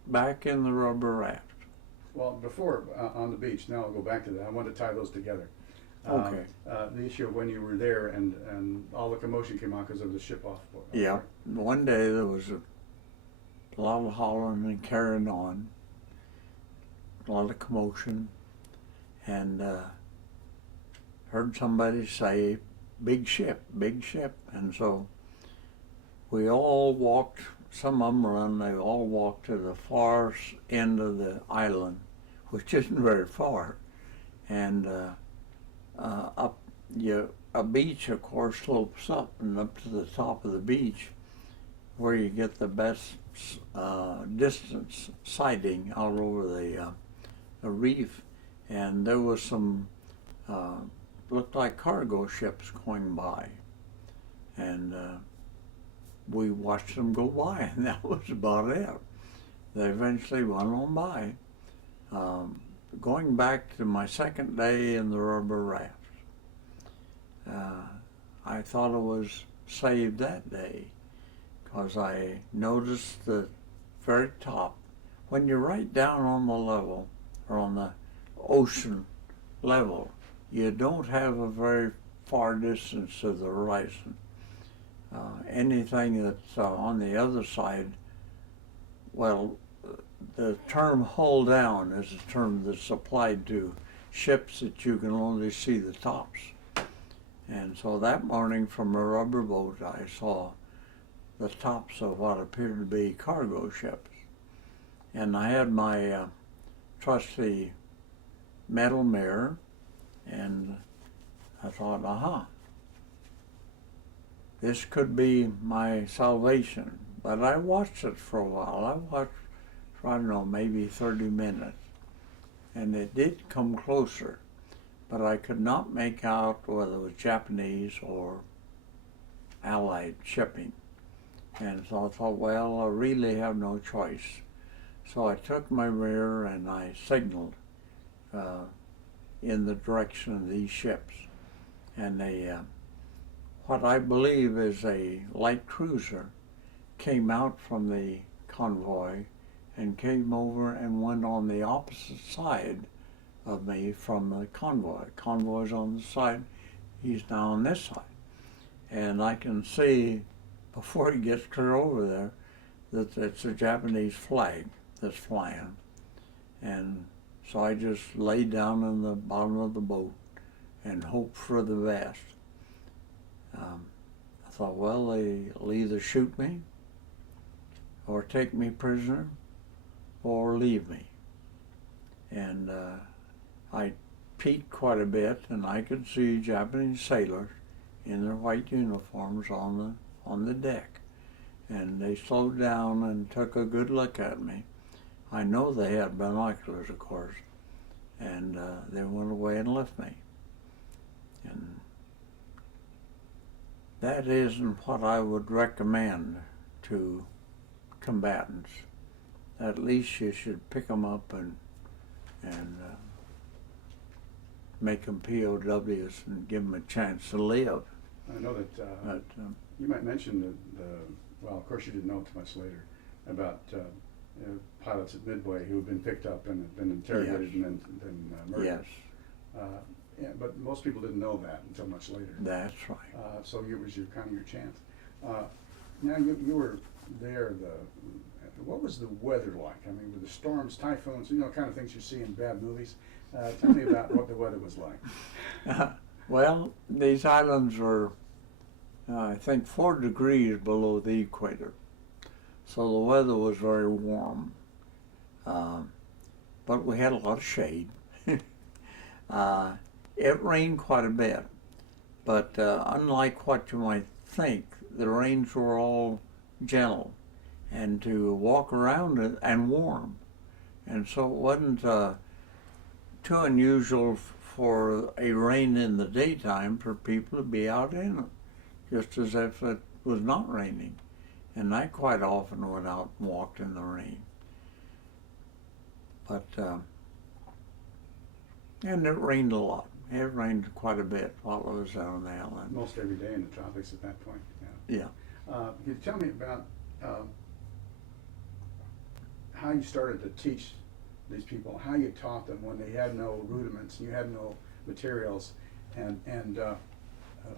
back in the rubber raft. Well, before on the beach. Now I'll go back to that. I want to tie those together. Okay. The issue of when you were there and all the commotion came out because of the ship off. Yeah. One day there was a lot of hollering and carrying on, a lot of commotion, and heard somebody say, big ship, and so we all walked, some of them run, they all walked to the far end of the island, which isn't very far, and a beach, of course, slopes up, and up to the top of the beach, where you get the best distance sighting out over the reef, and there was some looked like cargo ships going by, and we watched them go by, and that was about it. They eventually went on by. going back to my second day in the rubber raft, I thought I was saved that day because I noticed the very top, when you're right down on the level or on the ocean level, you don't have a very far distance to the horizon. Anything that's on the other side, well, the term hull down is a term that's applied to ships that you can only see the tops. And so that morning from a rubber boat, I saw the tops of what appeared to be cargo ships. And I had my trusty metal mirror, and I thought, aha, this could be my salvation. But I watched it for a while. I watched, I don't know, maybe 30 minutes. And it did come closer, but I could not make out whether it was Japanese or Allied shipping. And so I thought, well, I really have no choice. So I took my mirror and I signaled in the direction of these ships. And what I believe is a light cruiser came out from the convoy and came over and went on the opposite side of me from the convoy. Convoy's on the side, he's now on this side. And I can see, before he gets clear over there, that it's a Japanese flag that's flying. And so I just lay down in the bottom of the boat and hoped for the best. I thought, well, they'll either shoot me or take me prisoner or leave me. And I peeked quite a bit, and I could see Japanese sailors in their white uniforms on the deck. And they slowed down and took a good look at me. I know they had binoculars, of course, and they went away and left me. And that isn't what I would recommend to combatants. At least you should pick them up and make them POWs and give them a chance to live. I know that you might mention well, of course you didn't know too much later, about pilots at Midway who had been picked up and had been interrogated, yes, and then murdered. Yes. Yeah, but most people didn't know that until much later. That's right. So it was kind of your chance. Now you were there. What was the weather like? I mean, with the storms, typhoons, kind of things you see in bad movies. Tell me about what the weather was like. Well, these islands were, I think, 4 degrees below the equator. So the weather was very warm. But we had a lot of shade. It rained quite a bit. But unlike what you might think, the rains were all gentle and to walk around it and warm. And so it wasn't too unusual for a rain in the daytime for people to be out in it, just as if it was not raining. And I quite often went out and walked in the rain. But, and it rained a lot. It rained quite a bit while I was out on the island. Most every day in the tropics at that point, yeah. Can you tell me about how you started to teach these people, how you taught them when they had no rudiments, you had no materials, and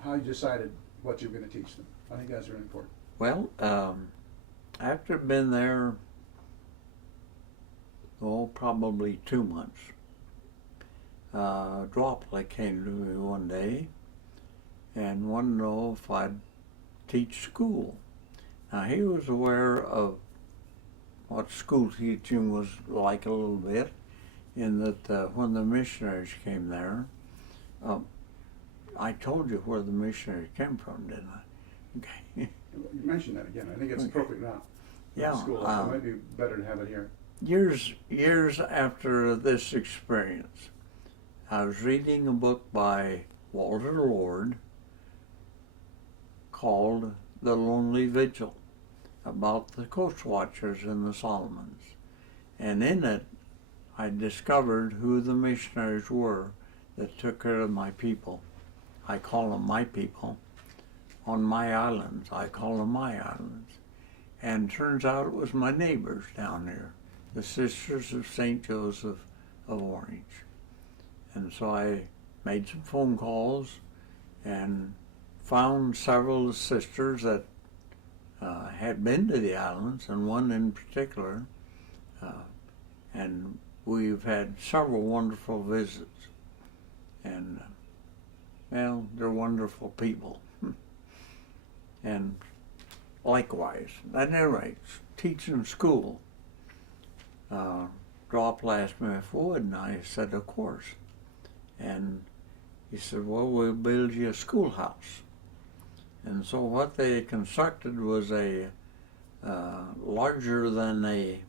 how you decided what you were going to teach them? I think that's really important. Well, after I've been there, probably 2 months, Droplet came to me one day and wanted to know if I'd teach school. Now, he was aware of what school teaching was like a little bit, in that when the missionaries came there, I told you where the missionaries came from, didn't I? Okay. You mentioned that again. I think it's appropriate now. Yeah. School. It might be better to have it here. Years after this experience, I was reading a book by Walter Lord called The Lonely Vigil, about the coast watchers in the Solomons. And in it, I discovered who the missionaries were that took care of my people. I call them my people. On my islands, I call them my islands. And turns out it was my neighbors down there, the Sisters of St. Joseph of Orange. And so I made some phone calls and found several of the sisters that had been to the islands, and one in particular, and we've had several wonderful visits. And, well, they're wonderful people. And likewise, at any rate, teaching school, dropped last minute if would, and I said, of course. And he said, well, we'll build you a schoolhouse. And so what they constructed was a larger than a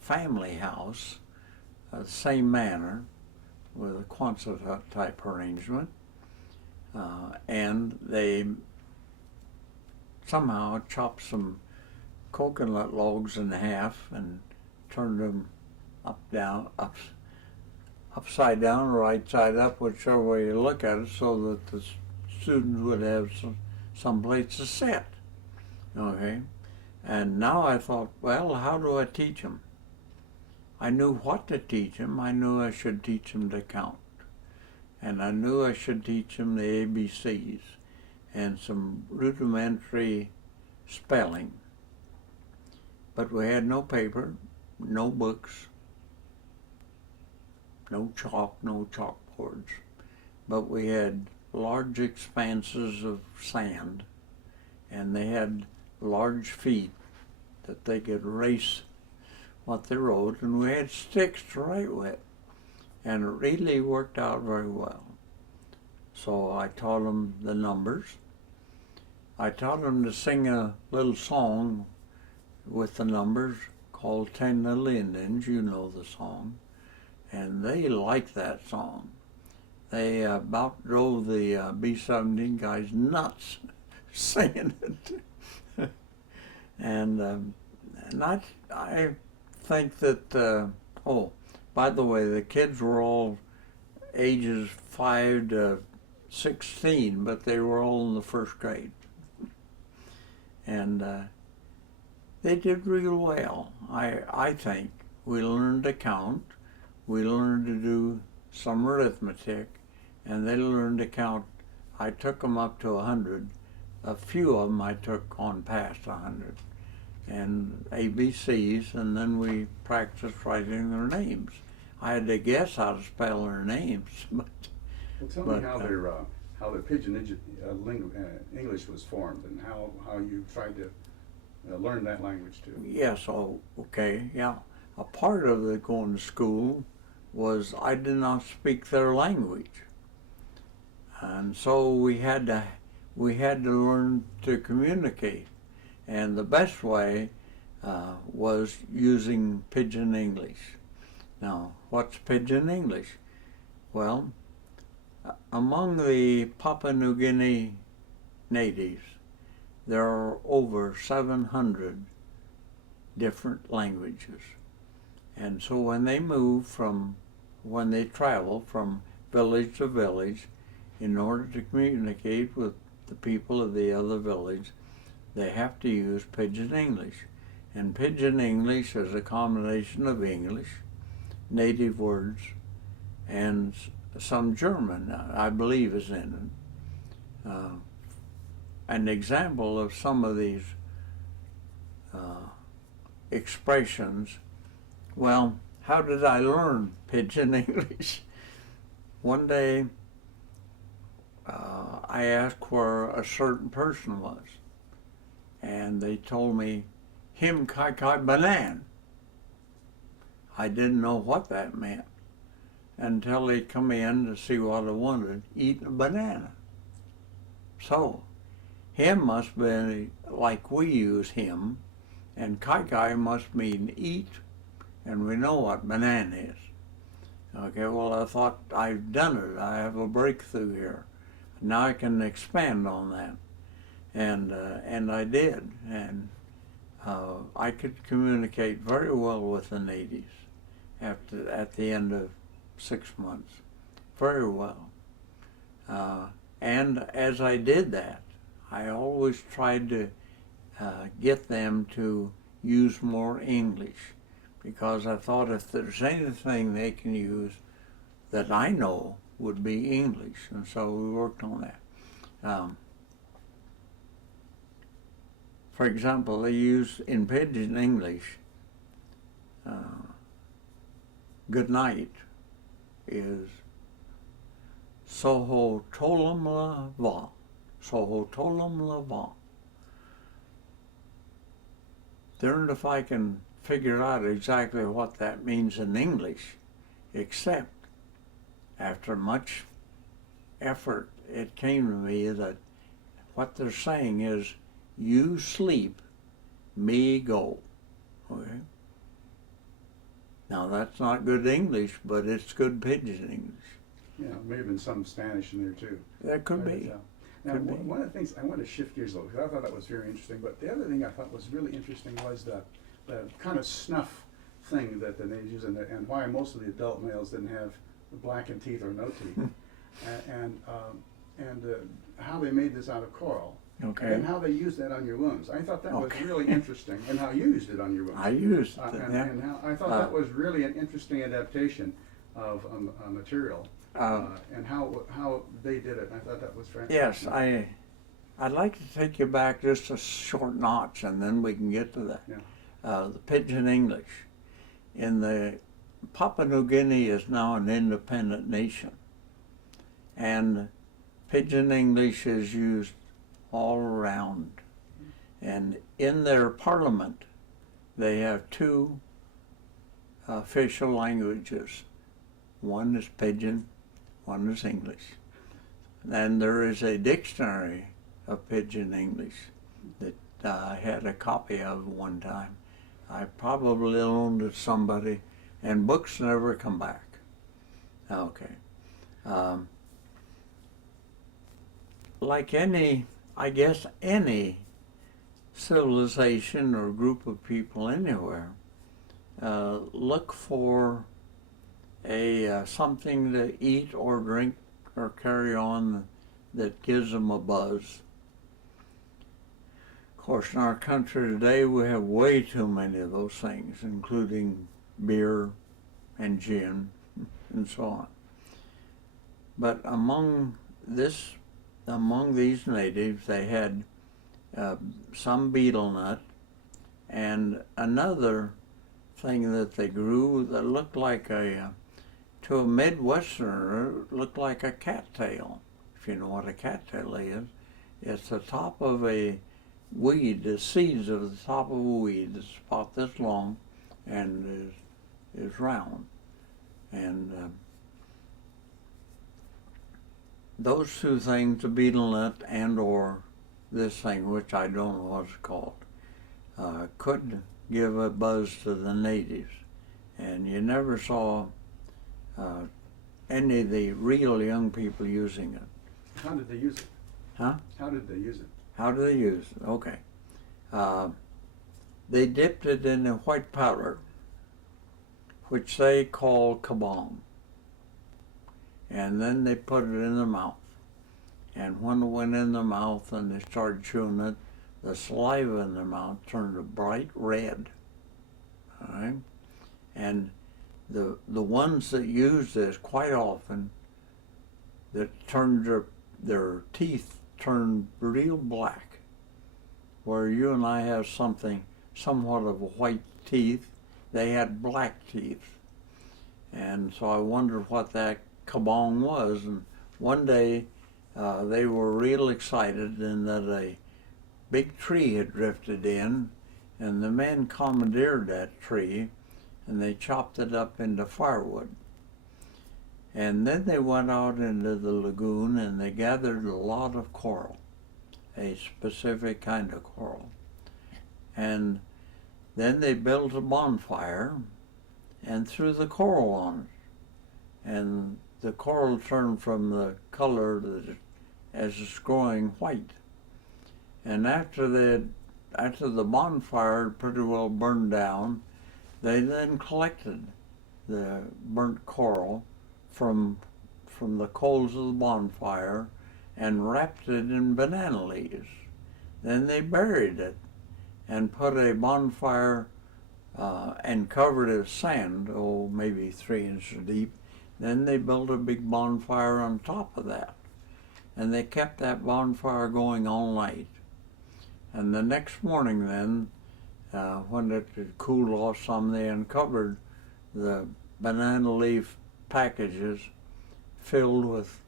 family house, the same manner, with a Quonset type arrangement. And they somehow chopped some coconut logs in half and turned them upside down, right side up, whichever way you look at it, so that the students would have some place to sit. Okay, and now I thought, well, how do I teach them? I knew what to teach them. I knew I should teach them to count, and I knew I should teach them the ABCs and some rudimentary spelling. But we had no paper, no books, no chalk, no chalkboards, but we had large expanses of sand, and they had large feet that they could erase what they wrote, and we had sticks to write with, and it really worked out very well. So I taught them the numbers. I taught them to sing a little song with the numbers called 10 Little Indians, you know the song, and they liked that song. They about drove the B-17 guys nuts singing it. And I think that, oh, by the way, the kids were all ages 5 to 16, but they were all in the first grade. And they did real well, I think. We learned to count, we learned to do some arithmetic, and they learned to count. I took them up to 100. A few of them I took on past 100. And ABCs, and then we practiced writing their names. I had to guess how to spell their names. Well, tell me how their pidgin English was formed, and how you tried to learn that language too. Yeah, so, okay, yeah. A part of the going to school was I did not speak their language. And so we had to learn to communicate. And the best way was using pidgin English. Now, what's pidgin English? Well, among the Papua New Guinea natives, there are over 700 different languages. And so when they travel from village to village, in order to communicate with the people of the other village, they have to use pidgin English. And pidgin English is a combination of English, native words, and some German, I believe, is in it. An example of some of these expressions, well, how did I learn pidgin English? One day, I asked where a certain person was, and they told me, him kai kai banan. I didn't know what that meant until they come in to see what I wanted, eating a banana. So, him must be like we use him, and kai kai must mean eat, and we know what banana is. Okay, well, I thought, I've done it. I have a breakthrough here. Now I can expand on that. And I did. And I could communicate very well with the natives at the end of 6 months, very well. And as I did that, I always tried to get them to use more English, because I thought if there's anything they can use that I know would be English, and so we worked on that. For example, they use in Pidgin English, good night is Soho Tolam Lava. Soho Tolam Lava. Darned if I can figure out exactly what that means in English, except after much effort, it came to me that what they're saying is, you sleep, me go. Okay? Now that's not good English, but it's good Pidgin English. Yeah, may have been some Spanish in there too. That could Hard to be. tell. Now, Could be. one of the things, I want to shift gears a little, because I thought that was very interesting, but the other thing I thought was really interesting was the kind of snuff thing that the natives use, and why most of the adult males didn't have blackened teeth or no teeth, and how they made this out of coral. Okay. And how they used that on your wounds. I thought that was Okay. really interesting, and how you used it on your wounds. I used it. And how I thought that was really an interesting adaptation of a material, and how they did it. I thought that was fantastic. Yes, I'd like to take you back just a short notch, and then we can get to that. Yeah. The Pidgin English. Papua New Guinea is now an independent nation, and Pidgin English is used all around. And in their parliament, they have two official languages. One is Pidgin, one is English. And there is a dictionary of Pidgin English that I had a copy of one time. I probably loaned it to somebody, and books never come back. Okay. Like any civilization or group of people anywhere, look for something to eat or drink or carry on that gives them a buzz. Of course, in our country today, we have way too many of those things, including beer and gin and so on. But among these natives, they had some betel nut and another thing that they grew that looked like to a Midwesterner, looked like a cattail, if you know what a cattail is. It's the top of a weed, the seeds of the top of a weed that's about this long and is round. And those two things, the betel nut and or this thing, which I don't know what it's called, could give a buzz to the natives. And you never saw any of the real young people using it. How did they use it? Huh? How did they use it? How do they use it? Okay. They dipped it in a white powder, which they call kabong. And then they put it in their mouth. And when it went in their mouth and they started chewing it, the saliva in their mouth turned a bright red. All right? And the ones that use this quite often, that turned their teeth turned real black, where you and I have somewhat of a white teeth, they had black teeth. And so I wondered what that kabong was, and one day they were real excited in that a big tree had drifted in, and the men commandeered that tree, and they chopped it up into firewood. And then they went out into the lagoon and they gathered a lot of coral, a specific kind of coral. And then they built a bonfire and threw the coral on it. And the coral turned from the color that as it's growing white. And after they had after the bonfire had pretty well burned down, they then collected the burnt coral from the coals of the bonfire and wrapped it in banana leaves. Then they buried it and put a bonfire and covered it with sand, oh, maybe 3 inches deep. Then they built a big bonfire on top of that. And they kept that bonfire going all night. And the next morning then, when it had cooled off some, they uncovered the banana leaf packages filled with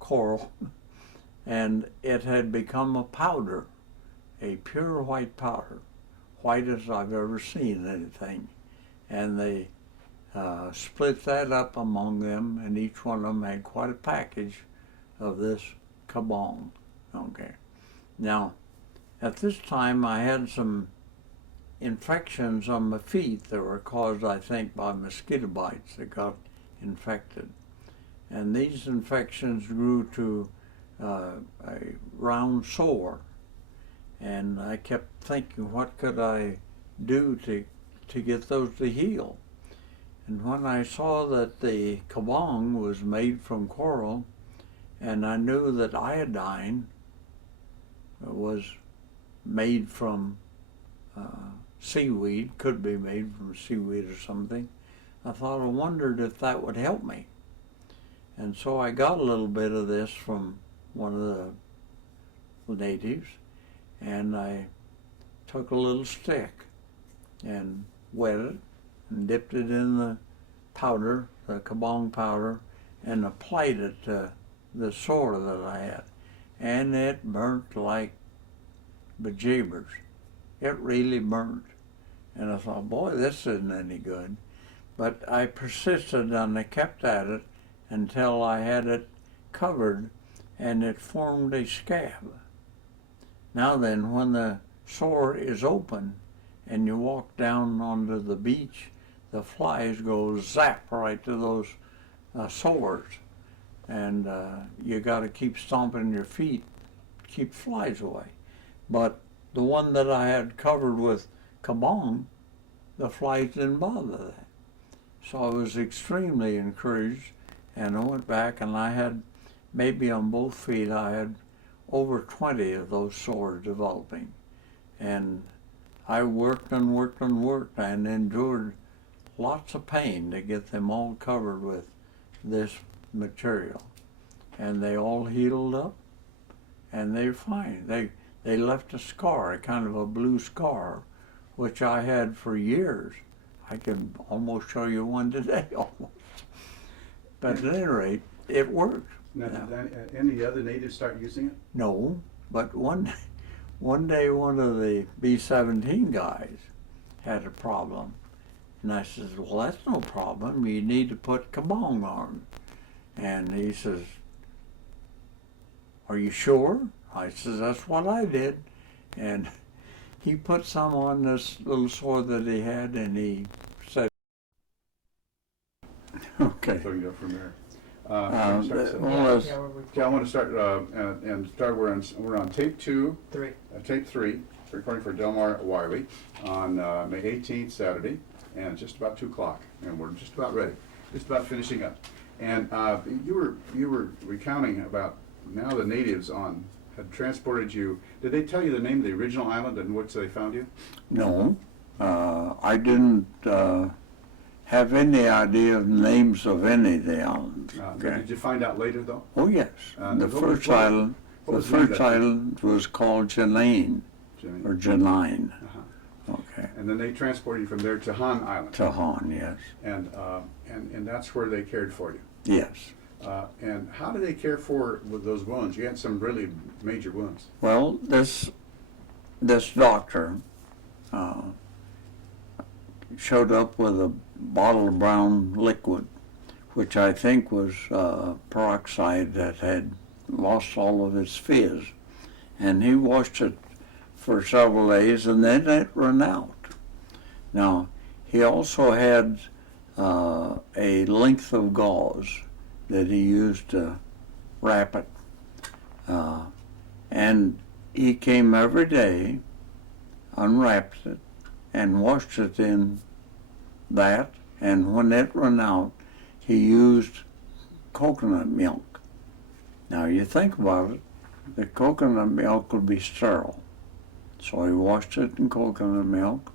coral, and it had become a powder, a pure white powder, white as I've ever seen anything. And they split that up among them, and each one of them had quite a package of this kabong. Okay. Now, at this time, I had some infections on my feet that were caused, I think, by mosquito bites that got infected. And these infections grew to a round sore. And I kept thinking, what could I do to get those to heal? And when I saw that the kabong was made from coral, and I knew that iodine was made from seaweed, could be made from seaweed or something, I thought, I wondered if that would help me. And so I got a little bit of this from one of the natives, and I took a little stick and wet it and dipped it in the powder, the kabong powder, and applied it to the sore that I had. And it burnt like bejeebers. It really burnt. And I thought, boy, this isn't any good. But I persisted and I kept at it until I had it covered and it formed a scab. Now then, when the sore is open and you walk down onto the beach, the flies go zap right to those sores. And you got to keep stomping your feet, keep flies away. But the one that I had covered with kabong, the flies didn't bother that. So I was extremely encouraged, and I went back and I had, maybe on both feet, I had over 20 of those sores developing. And I worked and worked and worked and endured lots of pain to get them all covered with this material. And they all healed up and they're fine. They left a scar, a kind of a blue scar, which I had for years. I can almost show you one today almost. But at any rate, it worked. Now, did any other natives start using it? No, but one day one of the B-17 guys had a problem. And I says, well, that's no problem. You need to put kabong on. And he says, are you sure? I says, that's what I did. And he put some on this little sore that he had, and he said, okay. So you go from there. I want to start we're on tape 2, tape 3, recording for Delmar Wiley on May 18th, Saturday, and just about 2 o'clock, and we're just about ready, just about finishing up. And you were recounting about now the natives had transported you. Did they tell you the name of the original island in which they found you? No, I didn't have any idea of names of any of the islands. Okay. Did you find out later, though? Oh yes, the first island was called Janine, or Janine. Okay. And then they transported you from there to Han Island. To Han, yes. And that's where they cared for you. Yes. And how did they care for with those wounds? You had some really major wounds. Well, this doctor showed up with a bottle of brown liquid, which I think was peroxide that had lost all of its fizz. And he washed it for several days, and then it ran out. Now, he also had a length of gauze that he used to wrap it. And he came every day unwrapped it, and washed it in that. And when it ran out, he used coconut milk. Now you think about it, the coconut milk would be sterile. So he washed it in coconut milk,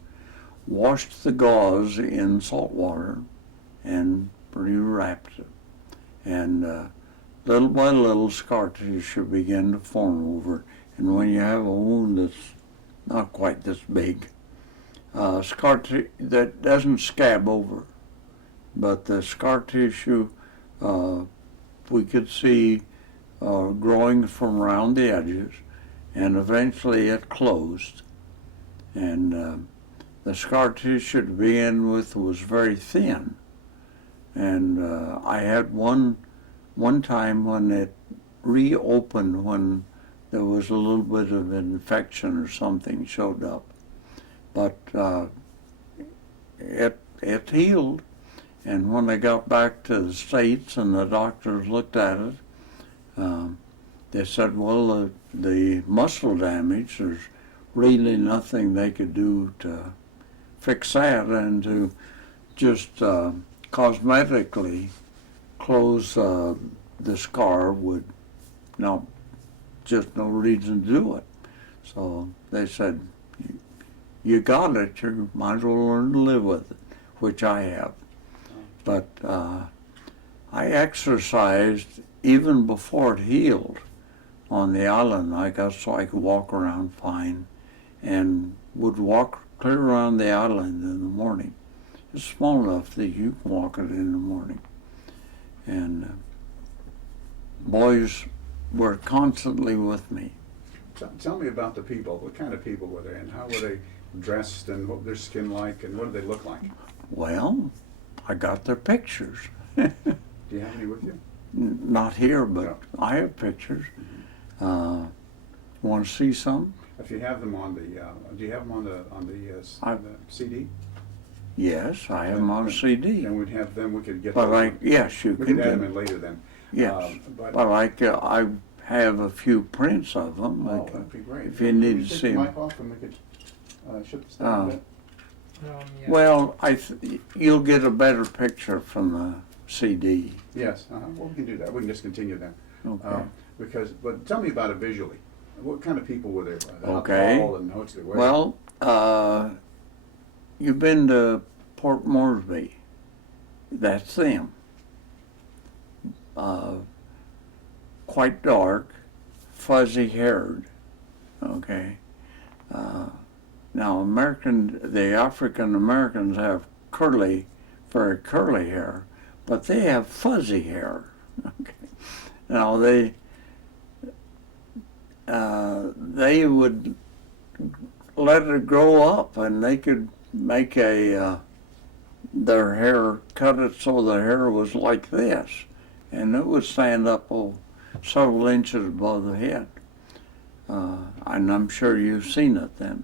washed the gauze in salt water, and rewrapped it. And little by little, scar tissue began to form over it. And when you have a wound that's not quite this big, scar that doesn't scab over, but the scar tissue we could see growing from around the edges, and eventually it closed. And the scar tissue to begin with was very thin. And I had one time when it reopened, when there was a little bit of infection or something showed up. But it healed. And when I got back to the States and the doctors looked at it, they said, well, the muscle damage, there's really nothing they could do to fix that, and to just cosmetically close the scar would just no reason to do it. So they said, you got it, you might as well learn to live with it, which I have. But I exercised even before it healed on the island. I got so I could walk around fine, and would walk clear around the island in the morning. It's small enough that you can walk it in the morning. And boys were constantly with me. Tell me about the people. What kind of people were they, and how were they dressed, and what was their skin like, and what did they look like? Well, I got their pictures. Do you have any with you? Not here, but No. I have pictures. Want to see some? If you have them on the, do you have them on the CD? Yes, I have them on CD. And we'd have them. We could get. But yes, you we can could get add them in later then. Yes, but but I have a few prints of them. oh, that'd be great. If you need Can to take see the 'em. mic off and we could shut this down a bit. Yeah. Well, you'll get a better picture from the CD. Yes. Well, we can do that. We can just continue then. Okay. But tell me about it visually. What kind of people were there? How Okay. tall and what's their weight? Well, you've been to Port Moresby. That's them. Quite dark, fuzzy-haired. Okay. Now, the African Americans have very curly hair, but they have fuzzy hair. Okay. Now they would let it grow up, and they could make their hair, cut it so the hair was like this, and it would stand up several inches above the head. And I'm sure you've seen it then.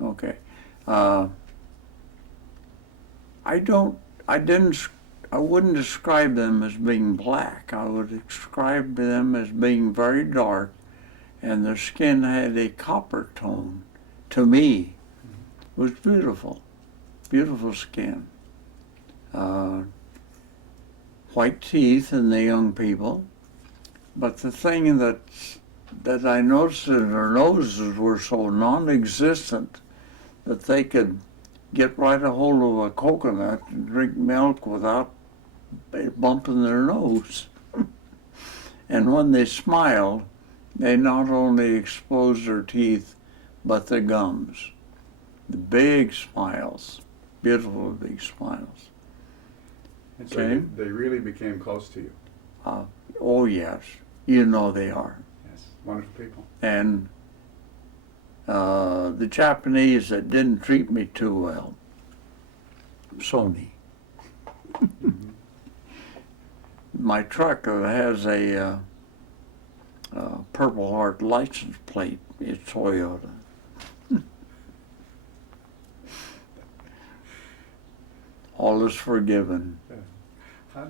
Okay. I wouldn't describe them as being black. I would describe them as being very dark, and their skin had a copper tone. To me, it was beautiful, beautiful skin. White teeth in the young people, but the thing that I noticed in their noses were so non-existent that they could get right a hold of a coconut and drink milk without bumping their nose. And when they smiled, they not only exposed their teeth, but their gums. The big smiles, beautiful big smiles. And so Okay. they really became close to you. Oh yes, you know they are. Yes. Wonderful people. And the Japanese that didn't treat me too well, Sony. My truck has a Purple Heart license plate. It's Toyota. All is forgiven.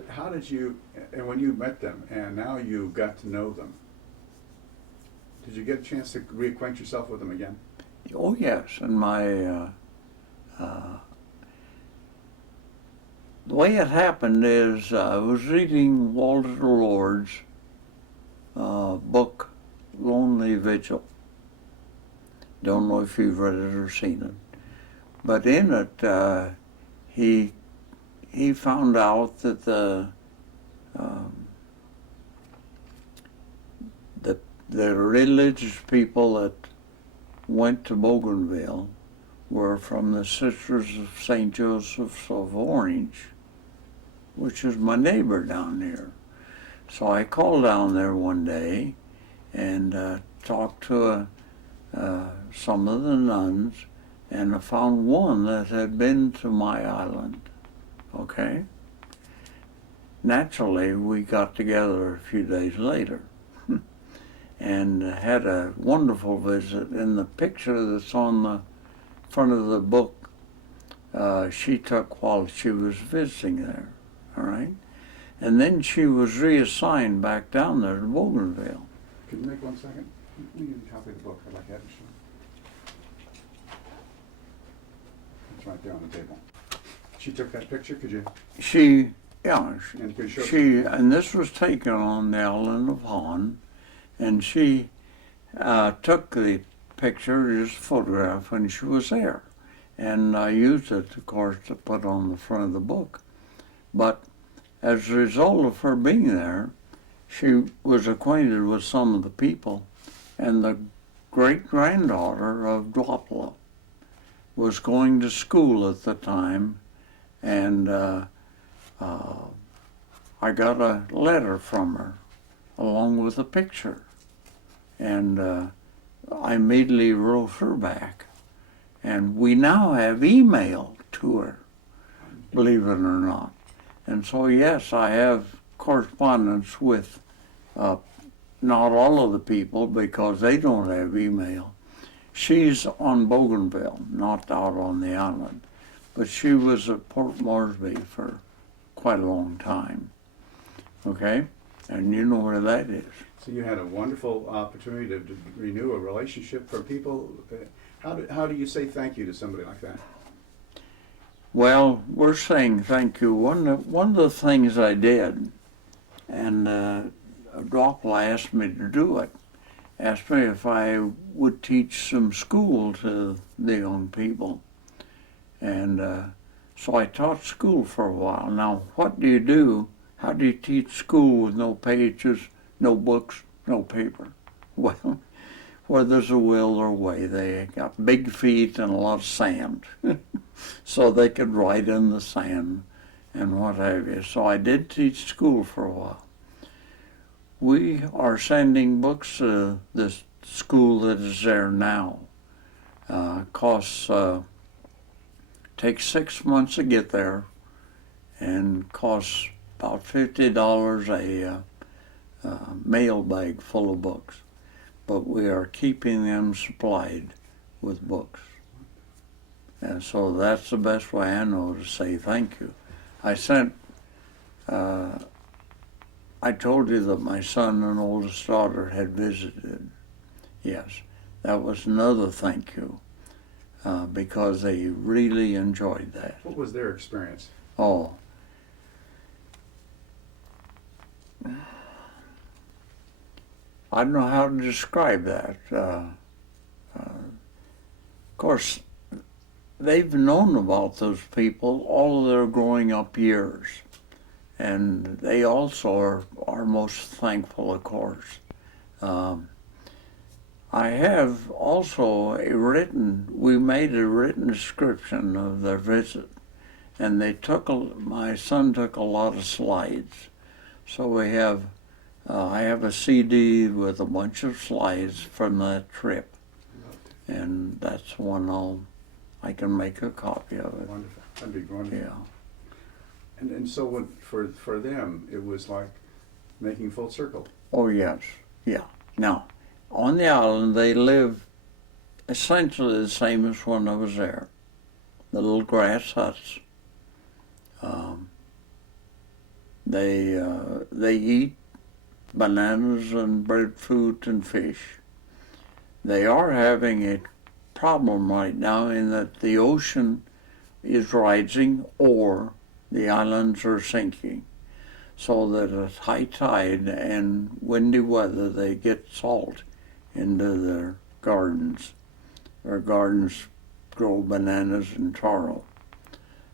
How did you, and when you met them, and now you got to know them, did you get a chance to reacquaint yourself with them again? Oh yes, and uh, the way it happened is I was reading Walter Lord's book, Lonely Vigil. Don't know if you've read it or seen it, but in it he found out that um, the religious people that went to Bougainville were from the Sisters of St. Joseph's of Orange, which is my neighbor down there. So I called down there one day and talked to some of the nuns, and I found one that had been to my island. Okay? Naturally, we got together a few days later and had a wonderful visit. And the picture that's on the front of the book she took while she was visiting there, all right? And then she was reassigned back down there to Bougainville. Can you make 1 second? We need a copy of the book. I'd like to have it. It's right there on the table. She took that picture, could you? And could you show and this was taken on the island of Han, and she took the picture, just photograph, when she was there. And I used it, of course, to put on the front of the book. But as a result of her being there, she was acquainted with some of the people, and the great-granddaughter of Dwapala was going to school at the time, and I got a letter from her along with a picture, and I immediately wrote her back, and we now have email to her, believe it or not. And so yes, I have correspondence with not all of the people because they don't have email. She's on Bougainville, not out on the island, but she was at Port Moresby for quite a long time. Okay? And you know where that is. So you had a wonderful opportunity to renew a relationship for people. How do you say thank you to somebody like that? Well, we're saying thank you. One of the things I did, and Dwapala asked me to do it, asked me if I would teach some school to the young people. And so I taught school for a while. Now, what do you do? How do you teach school with no pages, no books, no paper? Well, where there's a will or a way. They got big feet and a lot of sand. So they could write in the sand and what have you. So I did teach school for a while. We are sending books to this school that is there now. Takes 6 months to get there and costs about $50 a mail bag full of books. But we are keeping them supplied with books. And so that's the best way I know to say thank you. I told you that my son and oldest daughter had visited. Yes, that was another thank you because they really enjoyed that. What was their experience? Oh. I don't know how to describe that. Of course, they've known about those people all of their growing up years, and they also are most thankful, of course. I have also we made a written description of their visit, and my son took a lot of slides. So I have a CD with a bunch of slides from that trip, and that's one I can make a copy of it. Wonderful. That'd be wonderful. Yeah. And so for them, it was like making full circle. Oh yes, yeah. Now, on the island, they live essentially the same as when I was there. The little grass huts. They eat bananas and breadfruit and fish. They are having a problem right now in that the ocean is rising or the islands are sinking. So that at high tide and windy weather, they get salt into their gardens. Their gardens grow bananas and taro.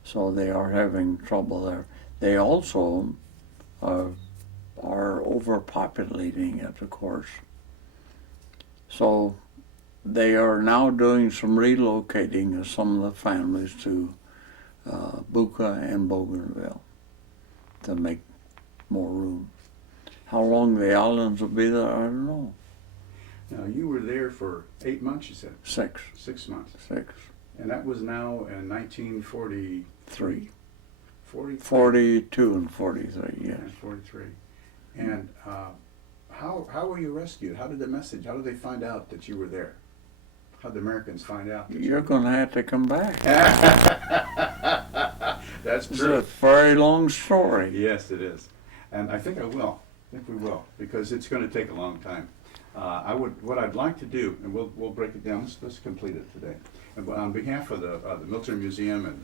So they are having trouble there. They also are overpopulating it, of course. So they are now doing some relocating of some of the families to Buca and Bougainville to make more room. How long the islands will be there, I don't know. Now, you were there for 8 months, you said? 6. 6 months. 6. And that was now in 1943? 42 and 43, yes. 43. And how were you rescued? How did they find out that you were there? How did the Americans find out that You're going to have to come back. That's It's true. a very long story. Yes, it is. And I think I will. I think we will, because it's going to take a long time. What I'd like to do, and we'll break it down. Let's complete it today. And on behalf of the Military Museum and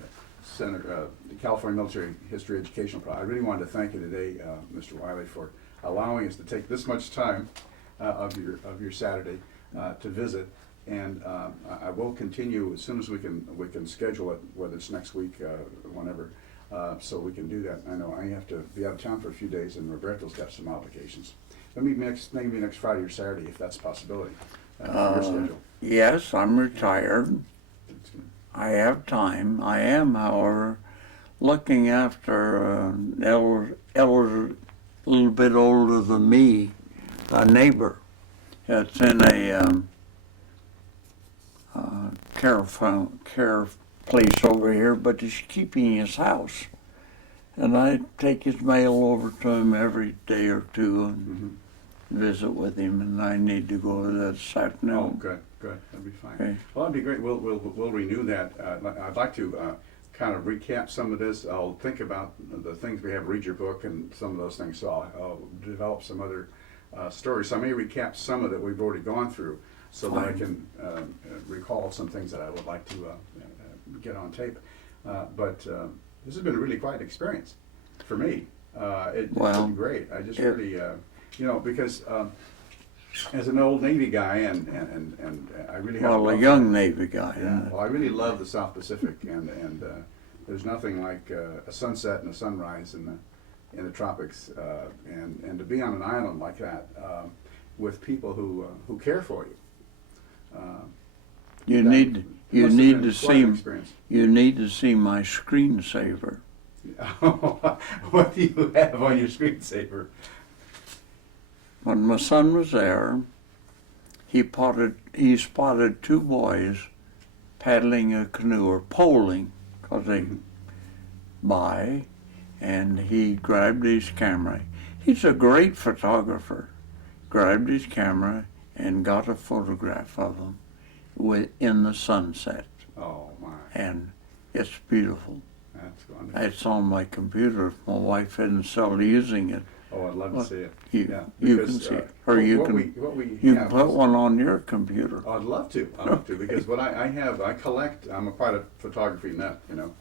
the California Military History Educational Project, I really wanted to thank you today, Mr. Wiley, for allowing us to take this much time of your Saturday to visit. And I will continue as soon as we can schedule it, whether it's next week, whenever, so we can do that. I know I have to be out of town for a few days, and Roberto's got some obligations. Maybe next Friday or Saturday, if that's a possibility, for your schedule. Yes, I'm retired. I have time. I am, however, looking after an elder, little bit older than me, a neighbor. It's in a care place over here, but he's keeping his house. And I take his mail over to him every day or two and visit with him, and I need to go over that this afternoon. Oh, good. That'd be fine. Okay. Well, that'd be great. We'll renew that. I'd like to kind of recap some of this. I'll think about the things we have. Read your book and some of those things. So I'll develop some other stories. So I may recap some of that we've already gone through, so that I can recall some things that I would like to get on tape. But this has been a really quite an experience for me. It's been great. I just really, because as an old Navy guy, and I really have a young Navy guy. Yeah. Well, I really love the South Pacific, and there's nothing like a sunset and a sunrise in the tropics, and to be on an island like that with people who care for you. You need to see my screensaver. What do you have on your screensaver? When my son was there, he spotted 2 boys paddling a canoe or poling, because they buy, and he grabbed his camera. He's a great photographer. Grabbed his camera and got a photograph of them in the sunset. Oh my! And it's beautiful. That's wonderful. It's on my computer. If my wife hadn't started using it. Oh, I'd love to see it. You can see it, or you can put one on your computer. Oh, I'd love to. Because what I collect. I'm a part of photography nut, and